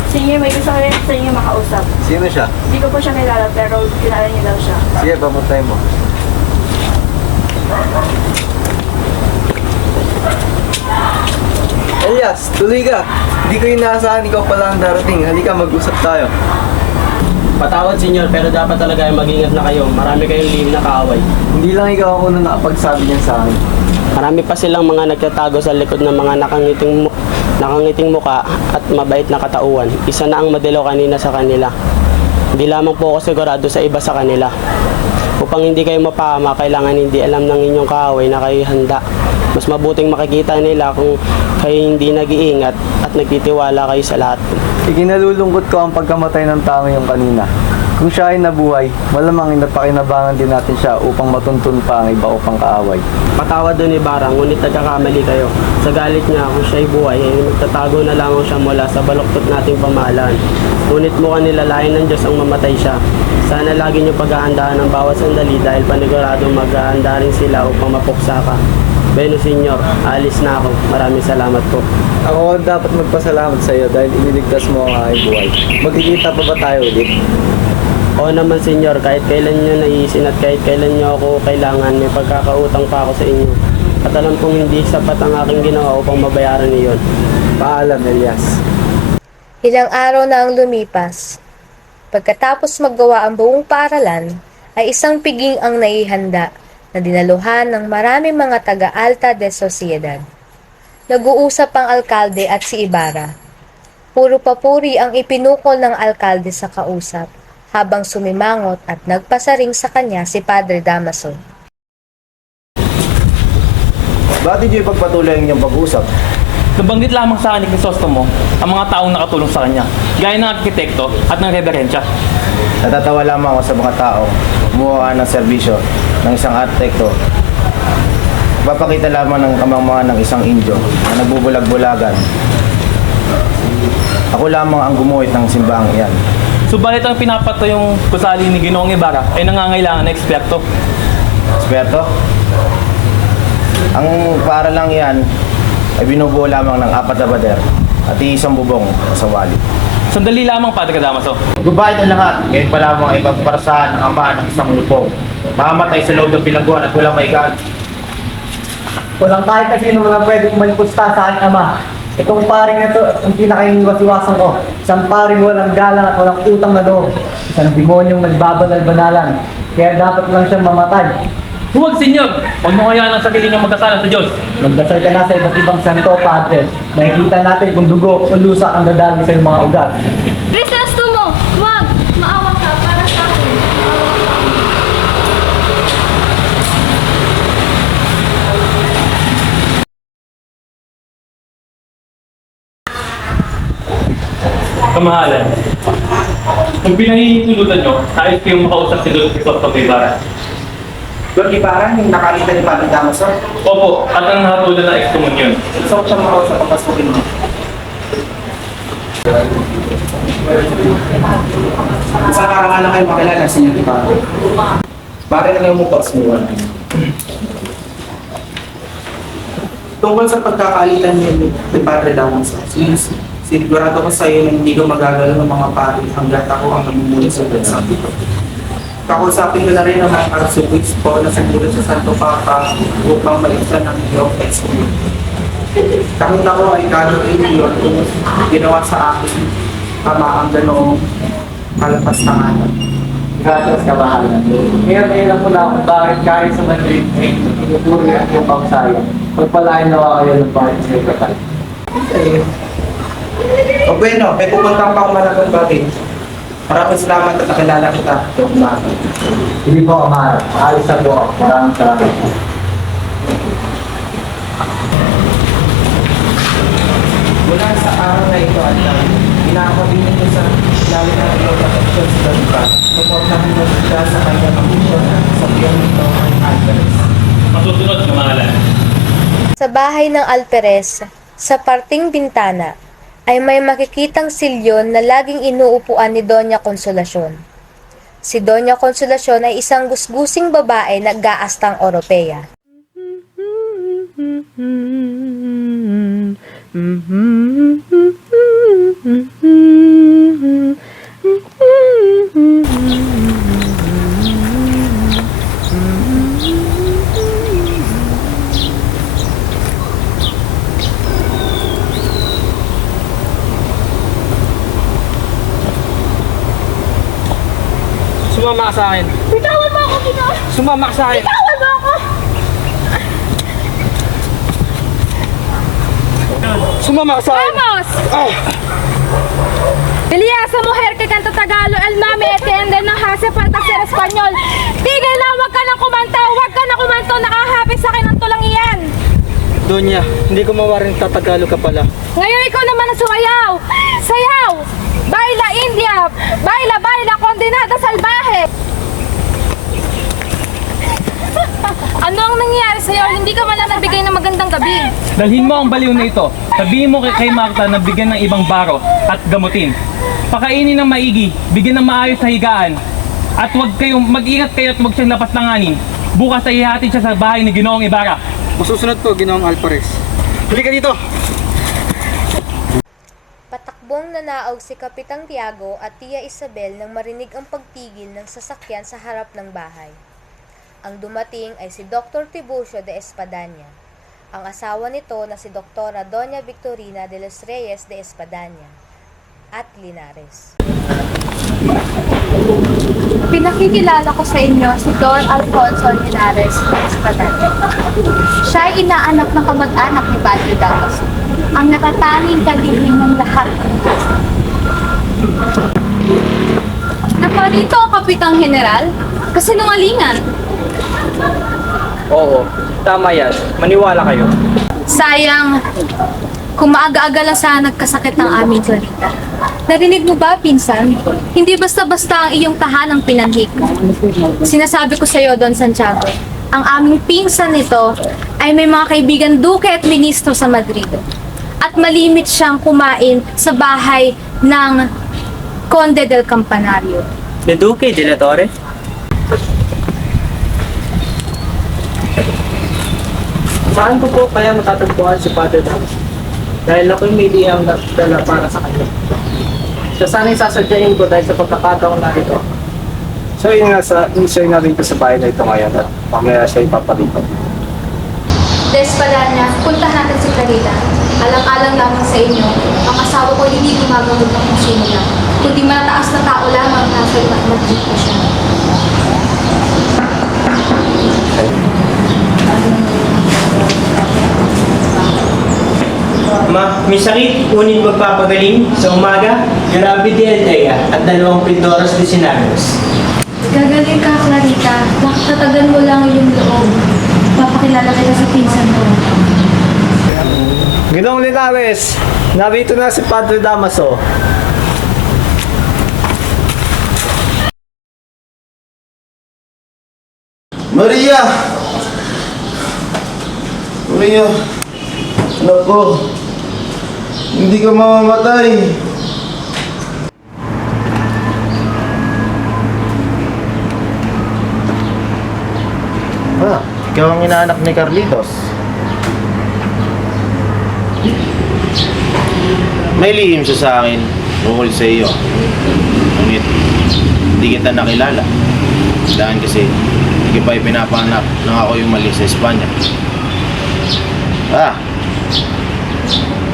Sige, may gusto ko rin sa inyo makausap. Sino siya? Hindi ko po siya kilala pero kilala niyo daw siya. Sige, pamutay mo. Elias, tuloy ka. Hindi ko inaasahan ikaw pala ang darating. Halika, mag-usap tayo. Patawad senyor, pero dapat talaga ay mag-ingat na kayo. Marami kayong lihim na kaaway. Hindi lang ikaw ang unang nakapagsabi niyan sa akin. Marami pa silang mga nagtatago sa likod ng mga nakangiting muka at mabait na katauhan. Isa na ang madilaw kanina sa kanila. Hindi lamang po ako sigurado sa iba sa kanila. Upang hindi kayo mapahama, kailangan hindi alam ng inyong kaaway na kayo handa. Mas mabuting makikita nila kung kayo hindi nag-iingat at nagtitiwala kayo sa lahat. Ikinalulungkot ko ang pagkamatay ng tao yung kanina. Kung siya ay nabuhay, malamang napakinabangan din natin siya upang matuntun pa ang iba upang kaaway. Patawad doon Ibarra, ngunit nagkakamali kayo. Sa galit niya, kung siya ay buhay, ay magtatago na lamang siya mula sa baluktot nating pamahalaan. Ngunit mukhang nilalain ng Diyos ang mamatay siya. Sana lagi niyo paghahandaan ng bawat sandali dahil paniguradong maghahanda rin sila upang mapuksa ka. Bueno, Senyor, alis na ako. Maraming salamat po. Ako dapat magpasalamat sa iyo dahil iniligtas mo ang aking buhay. Magkikita pa ba tayo ulit? Oo naman, Senyor, kahit kailan niyo naiisin at kahit kailan niyo ako kailangan, may pagkakautang pa ako sa inyo. At alam kong hindi sapat ang aking ginawa upang mabayaran niyon. Paalam, Elias. Ilang araw na ang lumipas. Pagkatapos maggawa ang buong paaralan, ay isang piging ang naihanda na dinaluhan ng maraming mga taga-Alta de Sociedad. Nag-uusap ang alkalde at si Ibarra. Puro papuri ang ipinukol ng alkalde sa kausap, habang sumimangot at nagpasaring sa kanya si Padre Damaso. Bakit hindi ipagpatuloy ang inyong pag-uusap? Nabanggit lamang sa akin ni Crisostomo ang mga taong nakatulong sa kanya, gaya ng arkitekto at ng reverensya. Natatawa lamang ako sa mga taong kumuha ng serbisyo ng isang arkitekto. Papakita lamang ng kamangmangan ng isang Indio na nagbubulag-bulagan. Ako lamang ang gumuhit ng simbahang iyan. Subalit ang pinapatayong gusali ni Ginoong Ibarra ay nangangailangan ng eksperto. Eksperto? Ang paaralang iyan ay binubuo lamang ng 4 na bader at isang bubong sa wali. Sandali lamang, Padre Damaso. Gubahin ang lahat, ngayon pa lamang ay pagparasahan ng ama ng isang lupong. Mamatay sa loob ng bilangguan at walang maigaan. Walang kahit na sino na pwedeng manipusta sa aking ama. Itong paring na ito, ang pinakainiwasiwasan ko. Isang paring walang galang at walang utang na loob. Isang demonyong nagbabanal-banalan. Kaya dapat lang siyang mamatay. Huwag, Senyor! Huwag mo kayaan ang sarili niyang magkasala sa Diyos. Magdasal ka na sa iba't ibang santo, Padre. Makikita natin kung dugo o lusa ang dadali sa iyong mga ugat. Crisostomo, huwag! Maawa ka para sa akin. Kamahalan. Kung pinahihintulutan niyo, ayos kayong makausap si Don Crisostomo Ibarra. Don Ibarra, yung nakalitan ni Padre Damaso. Opo, at ang hatulan na ekskomunyon. Gusto ko siyang makausap ang pasukin mo. Isang karangalan kayo makilala sa inyo, Ibarra. Pare na lang mo pagsuwan. Tungkol sa pagkakaalitan niyo ni Padre Damaso, sigurado ko sa iyo na hindi ko magagalaw ng mga pari hanggat ako ang namumuli sa bansa dito. Kakusapin ko na rin ang mga arsubispo na siguro sa Santo Papa upang maligtan ng iyong excommunion. Kahit ako ay kano iyon kung ginawa sa akin ama ang ganoong kalapastangan. Gracias, kamahalan. Ngayon ay alam ko na kung bakit kahit sa Madrid ay pinupuri ang iyong pagsaya. Pagpalain nawa kayo ng bakit sa ikatan. O bueno, may pupuntang pang malaking bagay. Maraming salamat at nakilala kita. Hindi po, kamahalan. Aalis na po ako. Maraming salamat. Mula sa araw na ito at pinakabinin niyo sa lalo na iyong protection sa Dalipa. Suportahan mo siya sa kanyang ambisyon sa biyong ito ang Alvarez. Masusunod, kamahalan. Sa bahay ng Alperes, sa parting bintana, ay may makikitang silyon na laging inuupuan ni Doña Consolacion. Si Doña Consolacion ay isang gusgusing babae na gaastang Europea. Sumama ka sa akin. Bitawan mo ako, Ginoo! Sumama ka sa akin. Bitawan mo ako! Sumama ka sa akin. Vamos! Elias, sa mujer que canta Tagalog, el mami etiende na hase falta ser Espanyol. Tigil na, huwag ka nang kumanta, huwag ka nang kumanto, nakahapis sa akin ang tulang iyan. Donya, hindi ko mawaring Tagalog ka pala. Ngayon ikaw naman ang sumayaw. Sayaw! Baila India! Baila, baila con kondenada salbahe! Ano ang nangyayari sa'yo? Hindi ka man lang nabigay ng magandang gabi. Dalhin mo ang baliw na ito. Sabihin mo kay Marta na bigyan ng ibang baro at gamutin. Pakainin ng maigi, bigyan ng maayos sa higaan. At mag-ingat kayo at huwag siyang napaslanganin. Bukas ay ihatid siya sa bahay ni Ginoong Ibarra. Masusunod po, Ginoong Alvarez. Huli ka dito! Patakbong nanaog si Kapitang Tiago at Tia Isabel nang marinig ang pagtigil ng sasakyan sa harap ng bahay. Ang dumating ay si Dr. Tiburcio de Espadanya, ang asawa nito na si Doktora Doña Victorina de los Reyes de Espadanya at Linares. Pinakikilala ko sa inyo si Don Alfonso Linares de Espadanya. Siya ay inaanak na kamag-anak ni Padre Damaso, ang natatanging kalihim ng lahat ng Diyos. Naparito ang Kapitang General? Kasinungalingan. Oo, tama yan. Maniwala kayo. Sayang, kung maaga-aga lang sana nagkasakit ng aming Clarita. Narinig mo ba, pinsan? Hindi basta-basta ang iyong tahanang pinanhik. Sinasabi ko sa iyo, Don Santiago, ang aming pinsan nito ay may mga kaibigan duke at ministro sa Madrid. At malimit siyang kumain sa bahay ng Conde del Campanario. De Duque de la Torre? Saan ko po kaya matatagpuan si Padre Damaso? Dahil ako'y may diyang dala para sa kanya. Siya sana'y sasadyain ko dahil sa pagkakataon na ito. So yun nga, siya nga rito sa bahay na ito ngayon at mamaya siya ipapalito. De Espadanya, puntahan natin si Clarita. Alang-alang lamang sa inyo, ang asawa ko hindi gumagamot ng kung sino lang, kundi matataas na tao lamang nasa Madrid ko siya. Ma, may sakit, ngunit magpapagaling sa umaga, grabe diarrhea at 2 pindoras de sinagos. Gagaling ka, Clarita. Makatatagan mo lang yung loob. Papakilala kita sa pinsan mo. Ginoong Linares, narito na si Padre Damaso. Maria! Maria! Anak ko! Hindi ka mamamatay! Ikaw ang inaanak ni Carlitos. May lihim siya sa akin tungkol sa iyo. Ngunit hindi kita nakilala. Dahil kasi hindi pa ipinapanak nang ako yung mali sa Espanya.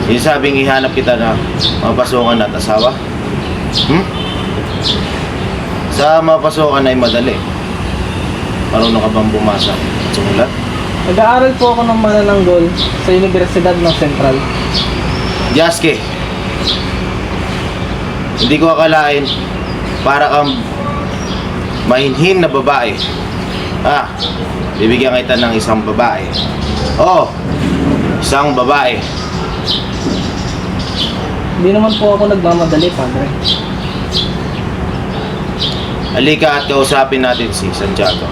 Sinasabing ihanap kita na mapasukan at asawa? Sa mapasukan ay madali. Marunong ka bang bumasa at sumulat? Nag-aaral po ako ng manananggol sa Universidad ng Central. Jaske, hindi ko akalain para kang mahinhin na babae. Bibigyan kita ng isang babae. Oo, isang babae. Hindi naman po ako nagmamadali, Padre. Halika at kausapin natin si Santiago.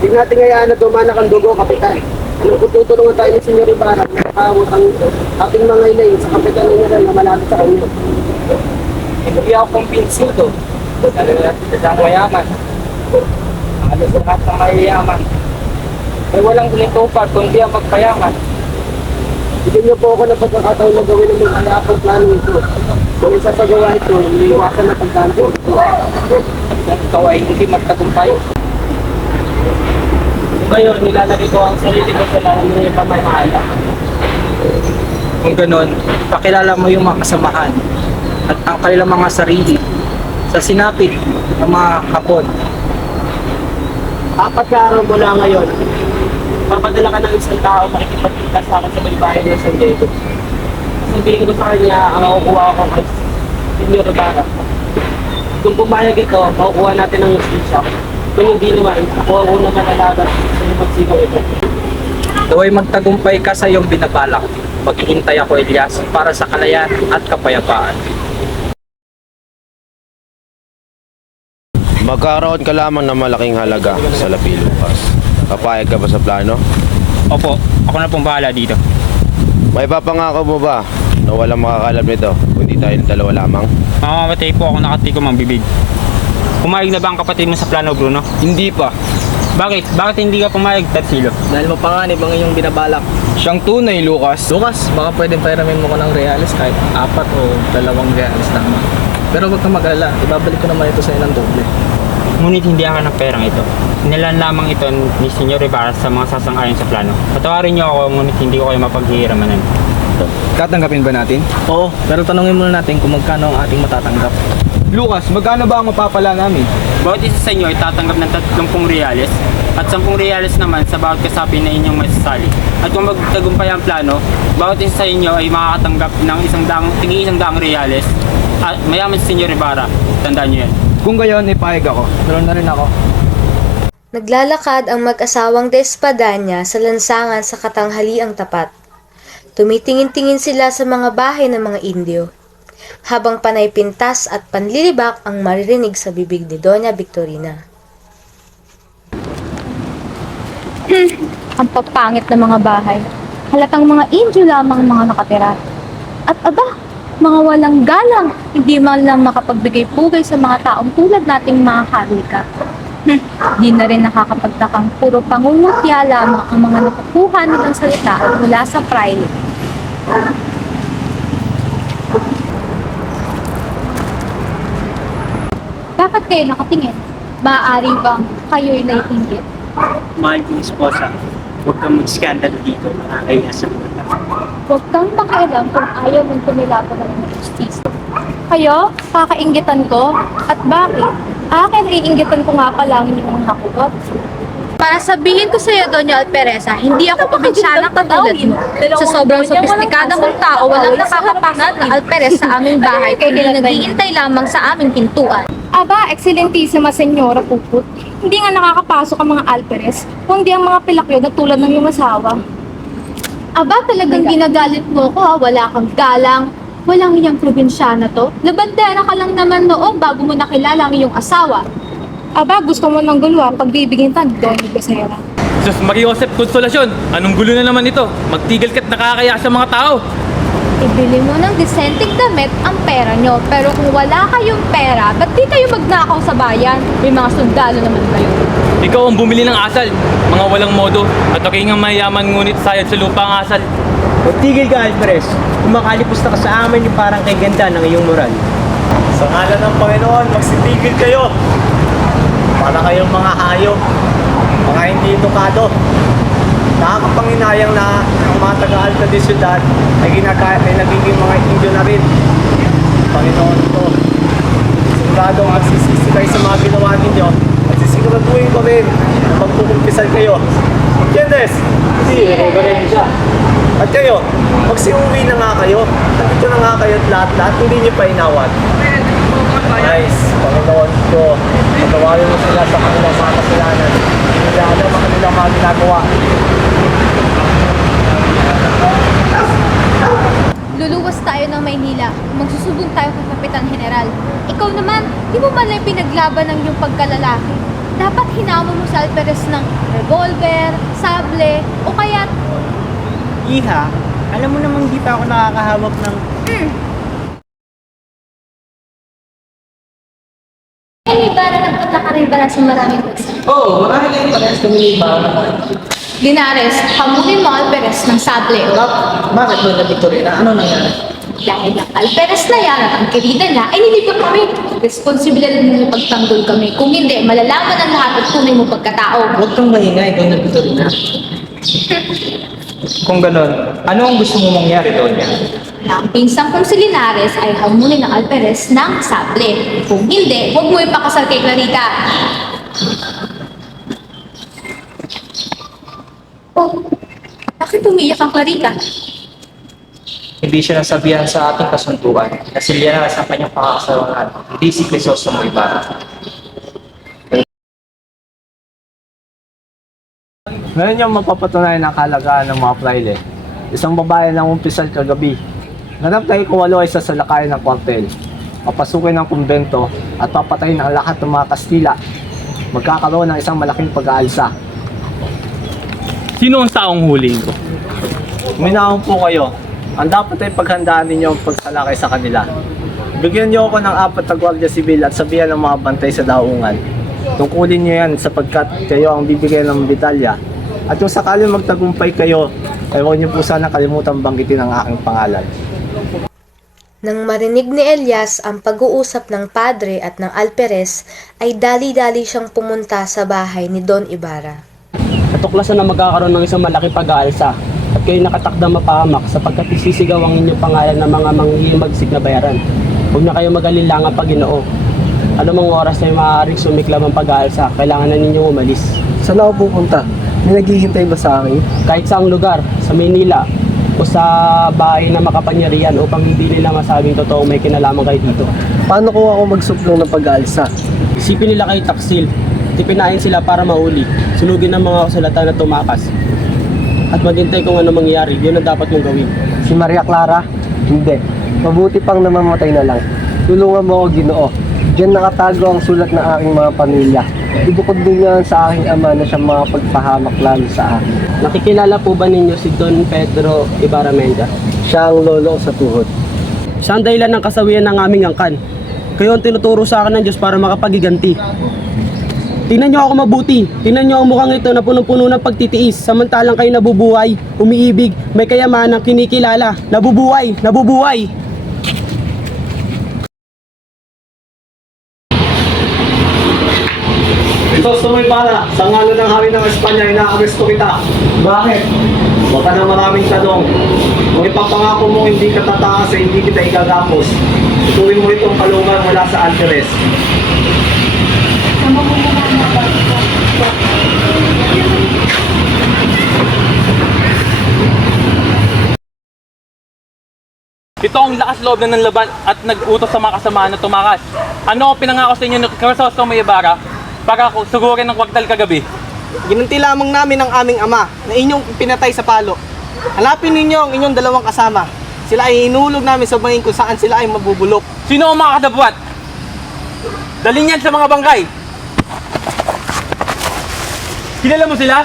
Hindi natin ngayaan na dumanak ang dugo, Kapitan. Kung tutulungan tayo ni Senyor Ibarra, nakakawot ang ating mga ilay sa Kapitan General na malapit sa kanya. Hindi ako kumbinsido. Dahil natin sa mayaman. Halos lahat ng mayayaman. Ay walang ulitupad kundi ang magpayaman. Bigyan niyo po ako ng pagkakataon na gawin ng mga apang plano ito. Kung isa sa gawa ito, iniiwasan na pagdampo. Ikaw ay hindi magtagumpay. Ngayon, nilalagay ko ang sarili ko sa lahat ng pamamahala. Kung ganon, pakilala mo yung mga kasamahan at ang kanilang mga sarili sa sinapit ng mga kapon. 4 na araw mula ngayon, papadala ka ng isang tao makikipagkita sa akin sa may bahay ng San Diego. Sabihin ko sa kanya ang makukuha ko kay Senyor Ibarra. Kung pumayag ito, makukuha natin ang justisya. Kung hindi naman, ako ang unang manalagat sa pagsigaw ito. Ito ay magtagumpay ka sa iyong binabalak. Maghihintay ako, Elias, para sa kalayaan at kapayapaan. Magkaroon ka lamang ng malaking halaga sa Lapi Lucas. Papayag ka ba sa plano? Opo, ako na pong bahala dito. May papangako mo ba na walang makakalam nito kundi tayong dalawa lamang? Mamamatay po ako nakatikom ang bibig. Pumayag na ba ang kapatid mo sa plano, Bruno? Hindi pa. Bakit? Bakit hindi ka pumayag, Tarsilo? Dahil mapanganib ang iyong binabalak. Siyang tunay, Lucas. Lucas, baka pwedeng pairamin mo ko ng reales kahit 4 o 2 reales lamang. Pero huwag kang mag-alala, ibabalik ko naman ito sa ng doble. Ngunit hindi ako ng perang ito. Nilan lamang ito ni Senyor Ibarra sa mga sasang-ayon sa plano. Patawarin niyo ako, ngunit hindi ko kayo mapaghihiramanan. Tatanggapin ba natin? Oo, pero tanungin muna natin kung magkano ang ating matatanggap. Lucas, magkano ba ang mapapala namin? Bawat isa sa inyo ay tatanggap ng 30 reales at 10 reales naman sa bawat kasapi na inyong masasali. At kung magtagumpay ang plano, bawat isa sa inyo ay makakatanggap ng tig 100 reales at mayaman si Senyor Ibarra. Tandaan niyo yan. Kung gayon, ipahig ako. Meron na rin ako. Naglalakad ang mag-asawang de Espadanya sa lansangan sa katanghaliang tapat. Tumitingin-tingin sila sa mga bahay ng mga Indio, habang panay pintas at panlilibak ang maririnig sa bibig ni Doña Victorina. Ang papangit ng mga bahay. Halatang mga Indio lamang ang mga nakatira. At aba, mga walang galang, hindi man lang makapagbigay-pugay sa mga taong tulad nating mga harika. Di na rin nakakapagtakang puro pangungutya lamang ang mga nakukuha nilang salita mula sa praile. Bakit kayo nakatingin? Maaari bang kayo'y naiinggit? Mahal kong esposa, huwag kang mag-skandalo dito, nakakaya sa mga tao. Huwag kang makialam kung ayaw mong tumilapon ng justice. Kayo, kakainggitan ko? At bakit? Akin iinggitan ko nga pala ang inyong nakugot. Para sabihin ko sa iyo, Doña Alpereza, hindi ako probinsyana katulad mo. Sa sobrang sopistikada mong tao, walang nakakapasok na Alperez sa aming bahay kaya naghihintay lamang sa aming pintuan. Aba, Excelentísima Senyora Puput, hindi nga nakakapasok ang mga Alperez, kundi ang mga pilakyo na tulad ng iyong asawa. Aba, talagang ginagalit mo ko ha, wala kang galang. Walang iyang probinsyana to. Labandera ka lang naman noon bago mo nakilala ang iyong asawa. Aba, gusto mo ng gulo ha, pagbibigyan ka, Doña Becerra. Sus, Mariosep Konsolasyon, anong gulo na naman ito? Magtigil ka't nakakaya sa mga tao. Ibili mo ng disenteng damit ang pera nyo. Pero kung wala kayong pera, ba't di kayo magnakaw sa bayan? May mga sundalo naman kayo. Ikaw ang bumili ng asal, mga walang modo, at aking ang mayaman ngunit sayad sa lupa ang asal. Magtigil ka, Alvarez. Kumakalipos na ka sa amin yung parang kay ganda ng iyong moral. Sa ngalan ng Panginoon, magsitigil kayo. Para kayong mga hayop, mga hindi edukado. Nakakapanginayang na ang mga taga-alta de syudad ay nagiging mga Indio na rin. Panginoon ito, sigurado magsisisi kayo sa mga ginawa ninyo at sisiguraduhin ko rin na magkukumpisal kayo. Entiendes? Hindi, ganun siya. At kayo, magsiuwi na nga kayo. Nandito na nga kayo at lahat-lahat, hindi nyo pa inawat. Guys, Panginoon ko, patawarin mo sila sa kanilang mga kasalanan. Hindi alam ang kanilang mga ginagawa. Luluwas tayo ng Maynila. Magsusubong tayo kay Kapitan General. Ikaw naman, di mo man lang pinaglaban ng iyong pagkalalaki. Dapat hinamo mo sa Alperez ng revolver, sable, o kaya... Iha, alam mo namang di pa ako nakakahawak ng... Ibarra, nagpunta ka rin ba sa maraming bansa? Oo, marami na parehas kami ni Ibarra. Linares, hamunin mo Alperez ng sable. Bakit doon na Victorina? Ano nangyari? Dahil ang Alperez na yan at ang kirida niya ay nilibot kami. Responsibilidad mo na pagtanggol kami. Kung hindi, malalaman ang lahat at tunay mo pagkatao. Huwag kang mahingay doon na Victorina. Kung ganon, ano ang gusto mo mangyari doon niya? Na ang pinsang kong si Linares ay hamunin ng Alperez ng sable. Kung hindi, huwag mo ipakasal kay Clarita. Oh, bakit umiyak ang Clarita? Hindi siya nasabihan sa ating kasunduan na si Liana sa kanyang pakakasalangan, hindi si Crisostomo Ibarra. Ngayon yung mapapatunayan ang kahalagaan ng mga praile. isang babae ng umpisal kagabi. Ganap na ikawalo ay sasalakayin ng kwartel, papasukin ng kumbento at papatayin ang lahat ng mga Kastila. Magkakaroon ng isang malaking pag-aalsa. Sino ang taong huliin ko? Minahon po kayo. Ang dapat ay paghandaan ninyo ang pagsalakay sa kanila. Bigyan niyo ako ng 4 na Gwardiya Sibil at sabihan ng mga bantay sa daungan. Tungkulin niyo yan sapagkat kayo ang bibigyan ng medalya. At kung sakaling magtagumpay kayo, ay huwag niyo po sana kalimutan banggitin ang aking pangalan. Nang marinig ni Elias ang pag-uusap ng padre at ng alperes, ay dali-dali siyang pumunta sa bahay ni Don Ibarra. Katuklasan na magkakaroon ng isang malaki pag-aalsa at kayo nakatakdang mapahamak sapagkat isisigaw ang inyong pangalan ng mga manghihimagsik na bayaran. Huwag na kayo mag-alilangan pag Ginoo. Anumang oras na maaaring sumiklab ang pag-aalsa, kailangan na ninyong umalis. Saan ako pupunta? May naghihintay ba sa akin? Kahit saang lugar, sa Maynila o sa bahay na makapangyarihan upang hindi nila masabing totoo may kinalaman kayo dito. Paano ko ako magsuplong ng pag-aalsa? Isipin nila kayo taksil. Tipinahin sila para mahuli. Sunugin ang mga kasulatan na tumakas. At maghintay kung ano mangyayari, yun ang dapat mong gawin. Si Maria Clara? Hindi. Mabuti pang namamatay na lang. Tulungan mo ako, Ginoo. Diyan nakatago ang sulat ng aking mga pamilya. Ibukod din yan sa aking ama na siyang mga pagpahamak lalo sa akin. Nakikilala po ba ninyo si Don Pedro Ibarra Mendia? Siya ang lolo ko sa tuhod. Siya ang dahilan ng kasawian ng aming angkan. Kayo ang tinuturo sa akin ng Diyos para makapagiganti. Tingnan niyo ako mabuti. Tingnan niyo ang mukhang ito na punong-puno ng pagtitiis. Samantalang kayo nabubuhay, umiibig, may kayamanang kinikilala. Nabubuhay! Nabubuhay! Ito, sumay para. Sa ngalo ng hari ng Espanya, inaaresto kita. Bakit? Huwag ka na maraming tanong. Kung ipapangako mo hindi ka tataas ay hindi kita igagapos. Ituloy mo itong kalungan mula sa Alperes. Ito ang lakas loob na ng laban at nag-utos sa mga kasamahan na tumakas. Ano ang pinangako sa inyo ni Crisostomo Ibarra para sugurin ng kwartel kagabi? Ginanti lamang namin ang aming ama na inyong pinatay sa palo. Hanapin ninyo ang inyong dalawang kasama. Sila ay inulog namin sa bangin kung saan sila ay mabubulok. Sino ang mga kadabwat? Dalhin yan sa mga bangkay. Kilala mo sila?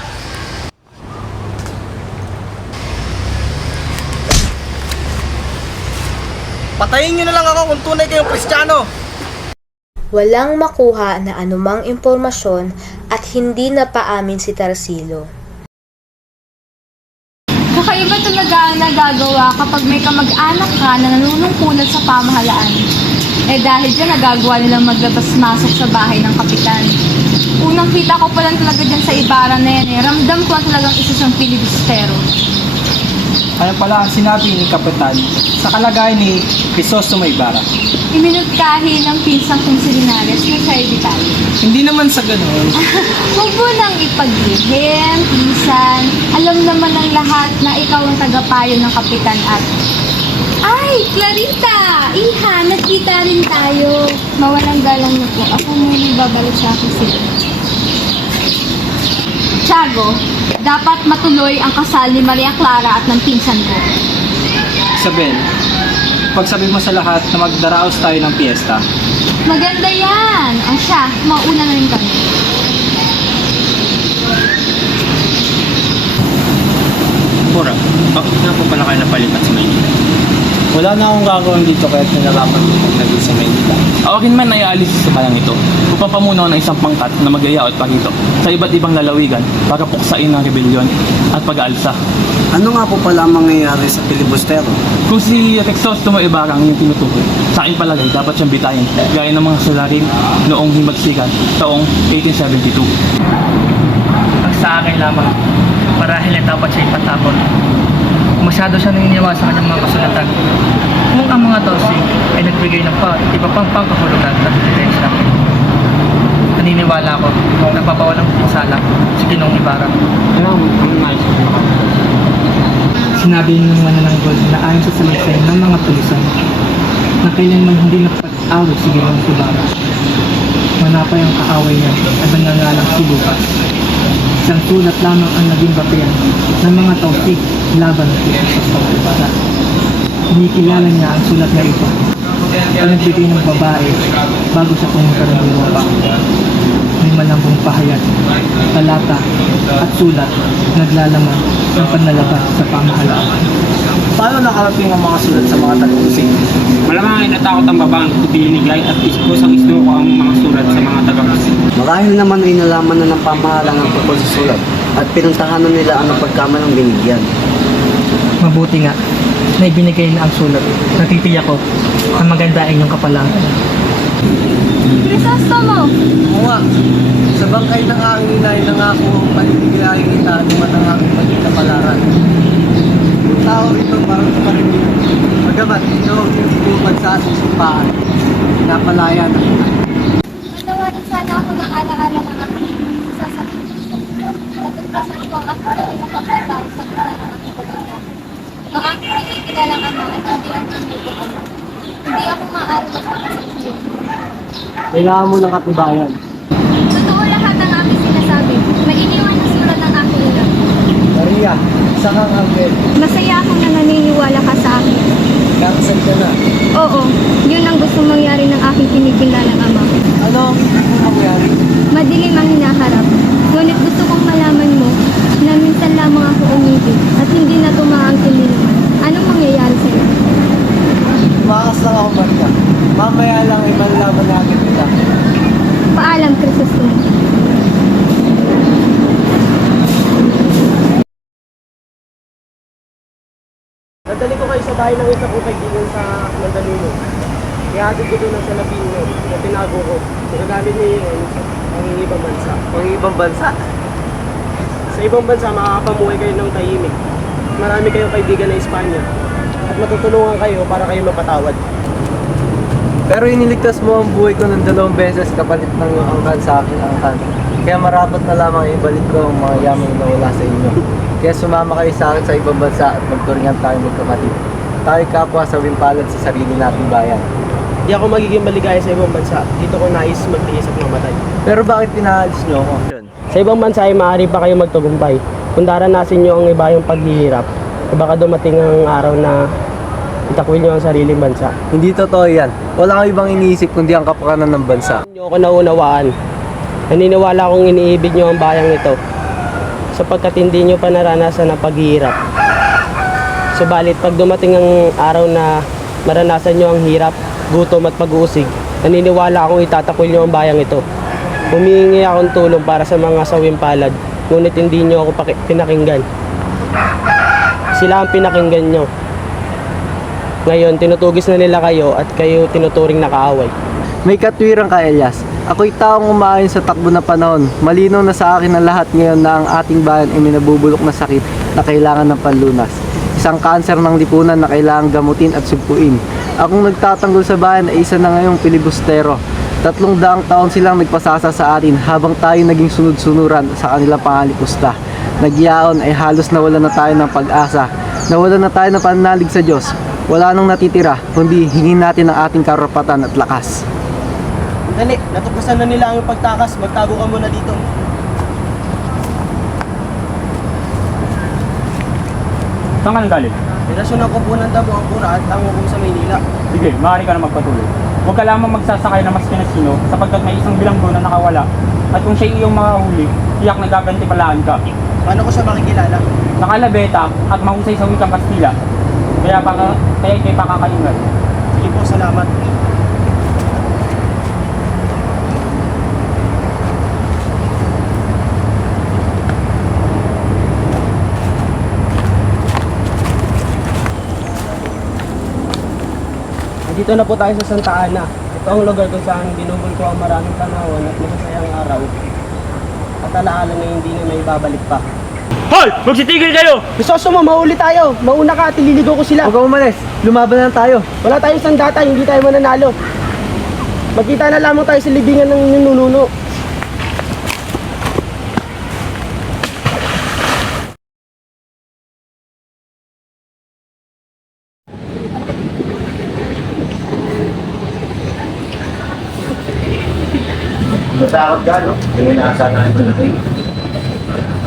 Patayin nyo na lang ako kung tunay kayong Kristiyano. Walang makuha na anumang impormasyon at hindi na paamin si Tarsilo. Kakaiba talaga ang nagagawa kapag may kamag-anak ka na nanunungkulan sa pamahalaan. Dahil dyan nagagawa nilang maglabas-masok sa bahay ng kapitan. Unang kita ko pa lang talaga dyan sa Ibarra na yan Ramdam ko talagang isa siyang pilibustero. Ano pala ang sinabi ni Kapitan sa kalagayan ni Crisostomo Ibarra? Iminutkahi ng pinsang kong si Linares na siya detalye. Hindi naman sa ganun. Huwag mo nang ipaglihim, pinsan. Alam naman ng lahat na ikaw ang tagapayo ng kapitan at... Ay, Clarita! Iha, nagkita rin tayo. Mawalang galang na po. Ako muli babalik sa akin sila. Tiago, dapat matuloy ang kasal ni Maria Clara at ng pinsan ko. Isabel, pagsabi mo sa lahat na magdaraos tayo ng piyesta. Maganda yan! O siya, mauna na rin kami. Pura, bakit nga po pala kayo napalipat sa Maynila? Wala na akong gagawin dito kaya tinalaman ko kung naging sa Maynila. Awakin man ay aalis sa palang ito upang pamuno ng isang pangkat na magayaot pa rito sa iba't ibang lalawigan para puksain ang rebelyon at pag-aalsa. Ano nga po pala ang mangyayari sa pilibustero? Kung si Crisostomo Ibarra ang inyong tinutukoy, sa aking palagay dapat siyang bitayin gaya ng mga sularin noong himagsikan taong 1872. Ang sa akin lamang, marahil ay dapat siya ipatapon. Masyado siya naniniwala sa kanyang mga kasulatan. Kung ang mga Dossi ay nagbigay ng iba pang pangkahulugan at ebidensya, naniniwala ko kung nagpapawalang pinsala si Ginoong Ibarra. Sinabi ng manananggol na ayon sa salaysay ng mga tulisan na kailanman hindi napag-awit si Ginoong Ibarra. Manapay ang kaaway niya at nangangalang si Lucas. Isang sulat lamang ang naging batayan ng mga tausig laban sa pagkabara. Kinikilala niya ang sulat na ito. Panagbigay ng babae bago siya pumunta ng Europa. May malambong pahayag, talata at sulat naglalaman ng panlalabas sa pamahalaan. Paano nakarating ang mga sulat sa mga taga-usig? Malamang ay natakot ang babaeng binigay at isang isnuko ang mga sulat sa mga taga-usig. Marahil naman ay nalaman na ng pamahalaan ang tungkol sa sulat at pinuntahan na nila ang napagkamalang binigyan. Mabuti nga na ibinigay na ang sulat. Natitiyak ko na maganda ay inyong kapalangan. Crisostomo! Oo nga, sa bangkay ng aking inay nangako ang panitiglaing kita anuman ang aking maging kapalaran. Yung tao ito parang parin din. Magamat ito ang tinutupad sa ating sumpaan. Pinapalaya na kita. Matawarin sana ako ng alaala ng aking sasakit. Natagpasan ko ang aking pagkakatao sa kita ng aking pagkakatao. Ang aking pinikilalang ama at hindi ang tinubo ko. Hindi ako maaari magpapasakit. Kailangan mo ng katibayan. Totoo lahat ang aking sinasabi. Mainiwan ang sulat ng aking ina. Maria, isa kang anghel. Masaya akong na naniniwala ka sa akin. Kansel ka na. Oo, yun ang gusto mangyari ng aking kinikilalang ama. Ano ang gusto mong mangyari? Madilim ang hinaharap. Ngunit gusto kong malaman mo na minsan lamang ako umibig at hindi na tumaang kiniluman. Anong mangyayari sa'yo? Tumakas lang ako, Maria. Mamaya lang ay malalaman natin kita. Paalam, Crisostomo. Nadali ko kayo sa bahay ng isa kong kaibigan sa Mandaluyong. Ihatid ko doon ang salapin nyo na tinago ko. Magagamit niyo yun ang ibang bansa. Ang ibang bansa? Sa ibang bansa, makakapamuhay kayo ng tahimik. Marami kayong kaibigan na Espanya. At matutulungan kayo para kayo mapatawad. Pero iniligtas mo ang buhay ko ng 2 beses kapalit ng angkan sa aking angkan. Kaya marapat na lamang ibalik ko ang mga yaman na wala sa inyo. Kaya sumama kayo sa akin sa ibang bansa at magturingan tayo magkapatid. Tayo kapwa sa wimpalad sa sarili nating bayan. Hindi ako magiging maligaya sa ibang bansa. Dito ko nais magtiis at mamatay. Pero bakit pinaalis nyo ako? Sa ibang bansa ay maaari pa kayo magtagumpay. Kung daranasin nyo ang iba yung paghihirap, baka dumating ang araw na itakwil nyo ang sariling bansa. Hindi totoo yan. Wala kang ibang iniisip kundi ang kapakanan ng bansa. Hindi nyo ako naunawaan. Naniniwala akong iniibig nyo ang bayang ito sapagkat hindi nyo pa naranasan ang paghihirap. Subalit pag dumating ang araw na maranasan nyo ang hirap, gutom at pag-uusig, naniniwala akong itatakwil nyo ang bayang ito. Humihingi akong tulong para sa mga sawing palad, ngunit hindi nyo ako pinakinggan. Sila ang pinakinggan nyo. Ngayon, tinutugis na nila kayo at kayo tinuturing na kaaway. May katwiran ka, Elias. Ako'y taong umaayon sa takbo na panahon. Malinaw na sa akin ang lahat ngayon na ang ating bayan ay may nabubulok na sakit na kailangan ng panlunas. Isang kanser ng lipunan na kailangang gamutin at sugpuin. Akong nagtatanggol sa bayan ay isa na ngayong pilibustero. 300 taon silang nagpasasa sa atin habang tayo naging sunod-sunuran sa kanilang pangalipusta. Nagyaon ay halos nawalan na tayo ng pag-asa. Nawalan na tayo ng pananalig sa Diyos. Wala nang natitira, kundi hingin natin ang ating karapatan at lakas. Dali, natuklasan na nila ang pagtakas. Magtago ka muna dito. Saan ka nang galing? Nilasyonan ko po ng dabo ang pura at tango ko sa Maynila. Sige, maaari ka na magpatuloy. Huwag ka lamang magsasakay na mas sino sapagkat may isang bilanggo na nakawala. At kung siya iyong makahuli, tiyak na gagantipalaan ka. Paano ko siya makikilala? Nakalabeta at mahusay sa wikang Kastila. Kaya kayo pakakaingat. Sige po, salamat. Dito na po tayo sa Santa Ana. Ito ang lugar kung saan ginugol ko ang maraming tanawan at masasayang araw. At alaala na hindi na may babalik pa. Hoy! Magsitigil kayo! Crisostomo, mahuli tayo! Mauna ka at ililigo ko sila! Huwag kang umalis! Lumaban na tayo! Wala tayong sandata, hindi tayo mananalo. Magkita na lamang tayo sa libingan ng inyong nununo. Matakot ka, no? Yung inaasahan namin.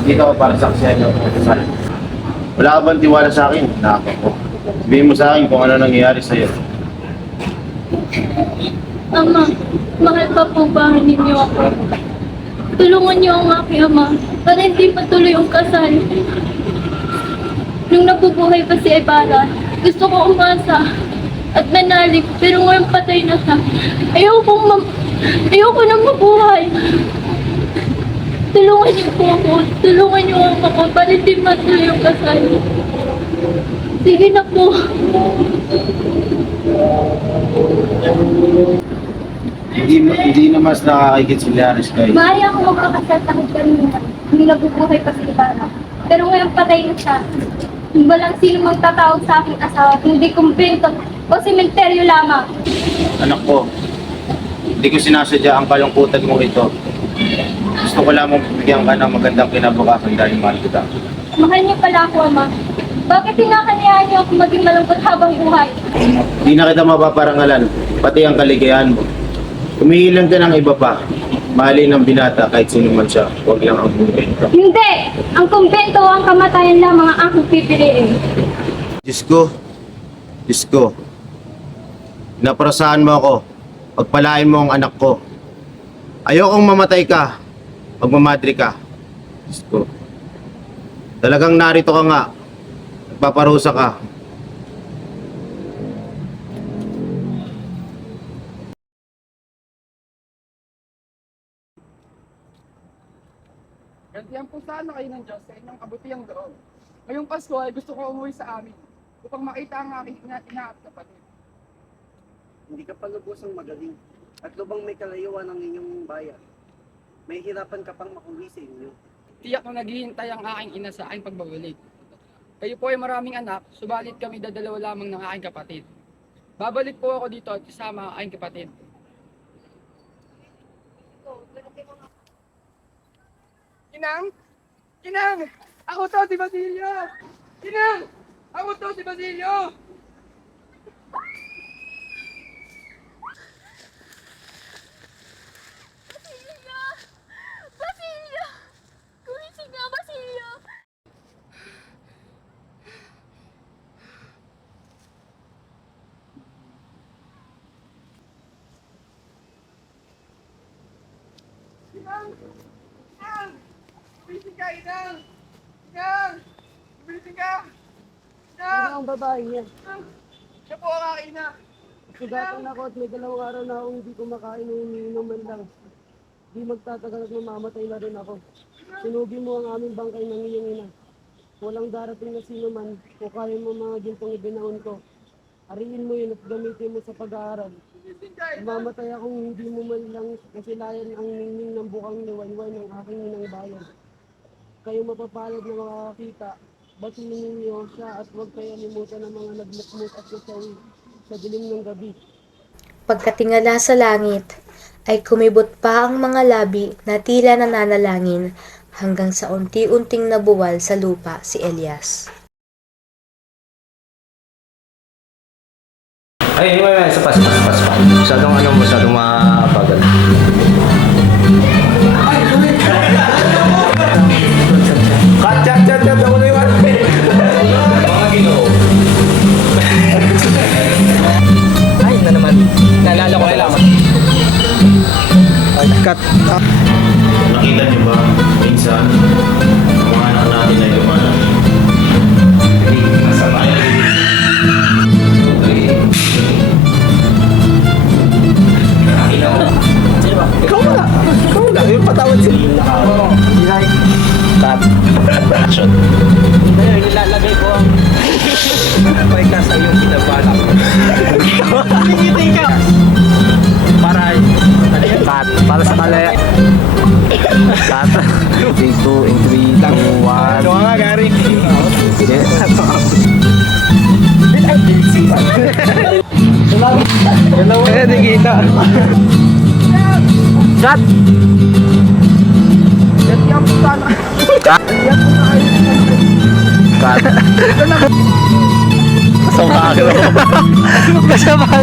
Dito ako para saksihan yung kasal. Wala ka bang tiwala sa akin? Nakaka ko. Sabihin mo sa akin kung ano nangyayari sa'yo. Ama, mahal pa po ba ninyo ako? Tulungan niyo ang aking ama para hindi matuloy ang kasal. Nung nabubuhay pa si Ibarra, gusto ko umasa at manalig, pero ngayon patay na siya. Ayoko nang mabuhay. Tulungan niyo po ako. Tulungan niyo ako para hindi matuloy ang kasal. Sige na po. Hindi na mas nakakikit si Liaris kayo. Maaari ako magpakasal kahit kanina. Hindi nabubuhay pa si Ibarra. Pero ngayon patay na siya. Walang sino magtatawag sa aking asawa, hindi kumbento o sementeryo lamang. Anak ko, hindi ko sinasadya ang kalungkutan mo ito. Gusto ko lamang bigyan ka ng magandang kinabukasan dahil mahal kita. Mahal niyo pala ako, Ama. Bakit tinakanihan niyo ako maging malungkot habang buhay? Di na kita mapaparangalan, pati ang kaligayahan mo. Umiilan ka ng iba pa. Mahalin ng binata kahit sino man siya, huwag lang ang kumbento. Hindi! Ang kumbento o ang kamatayan lamang ang aking pipiliin. Diyos ko, naparasahan mo ako, pagpalain mo ang anak ko. Ayokong mamatay ka, magmamadri ka. Diyos ko, talagang narito ka nga, nagpaparusa ka. Gantihan po sana kayo ng Diyos sa inyong kabutiang loob. Ngayong Pasko ay gusto ko umuwi sa amin upang makita ang aking ina at kapatid. Hindi ka pa lubosang magaling at lubang may kalayuan ng inyong bayan. May hirapan ka pang makuwi sa inyo. Tiyak na naghihintay ang aking ina sa aking pagbabalik. Kayo po ay maraming anak, subalit kami dadalawa lamang ng aking kapatid. Babalik po ako dito at isama ang aking kapatid. Inang! Inang! Ako to si Basilio! Inang! Ako to si Basilio! Basilio! Basilio! Gumising ka, Basilio! Inang! Inang! Gumising ka, Inang! Inang! Gumising ka! Inang! Ano ang babae niya? Siya po ang aking ina! Sugatan ako at may 2 araw na akong hindi kumakain o umiinom man lang. Di magtatagal at mamamatay na rin ako. Sinugi mo ang aming bangkay ng iyong ina. Walang darating na sino man kung kaya mo mga gintong ibinaon ko. Ariin mo yun at gamitin mo sa pag-aaral. Mamatay akong hindi mo man lang kasilayan ang ningning ng bukang liwayway ng aking inang bayan. Kayo mapapalad na makakakita, batiin ninyo siya at huwag kayo limutan ng mga naglakmot at nasawi sa dilim ng gabi. Pagkatingala sa langit, ay kumibot pa ang mga labi na tila nananalangin hanggang sa unti-unting nabuwal sa lupa si Elias. Ay, sa pas. Masyadong mapagal. Cut, ako na yun. Mga Ginoo. Ay, na naman. Naalala ko lang. Cut. Nakita niyo ba, minsan, ang mga anak natin ay lumalang. Nasa bayan. Ikaw na. Yung patawad sila. Cut. Action. Ngayon, nilalagay ko ang may ka sa iyong pinabala. Ngiti ka! Para sa mali. Cut. 3, 2, and 3, 2, 1. Ano nga, Gary? Hindi kita. Cut! Yan po sana. Cut! Cut! Kasama ka. Kasama ka.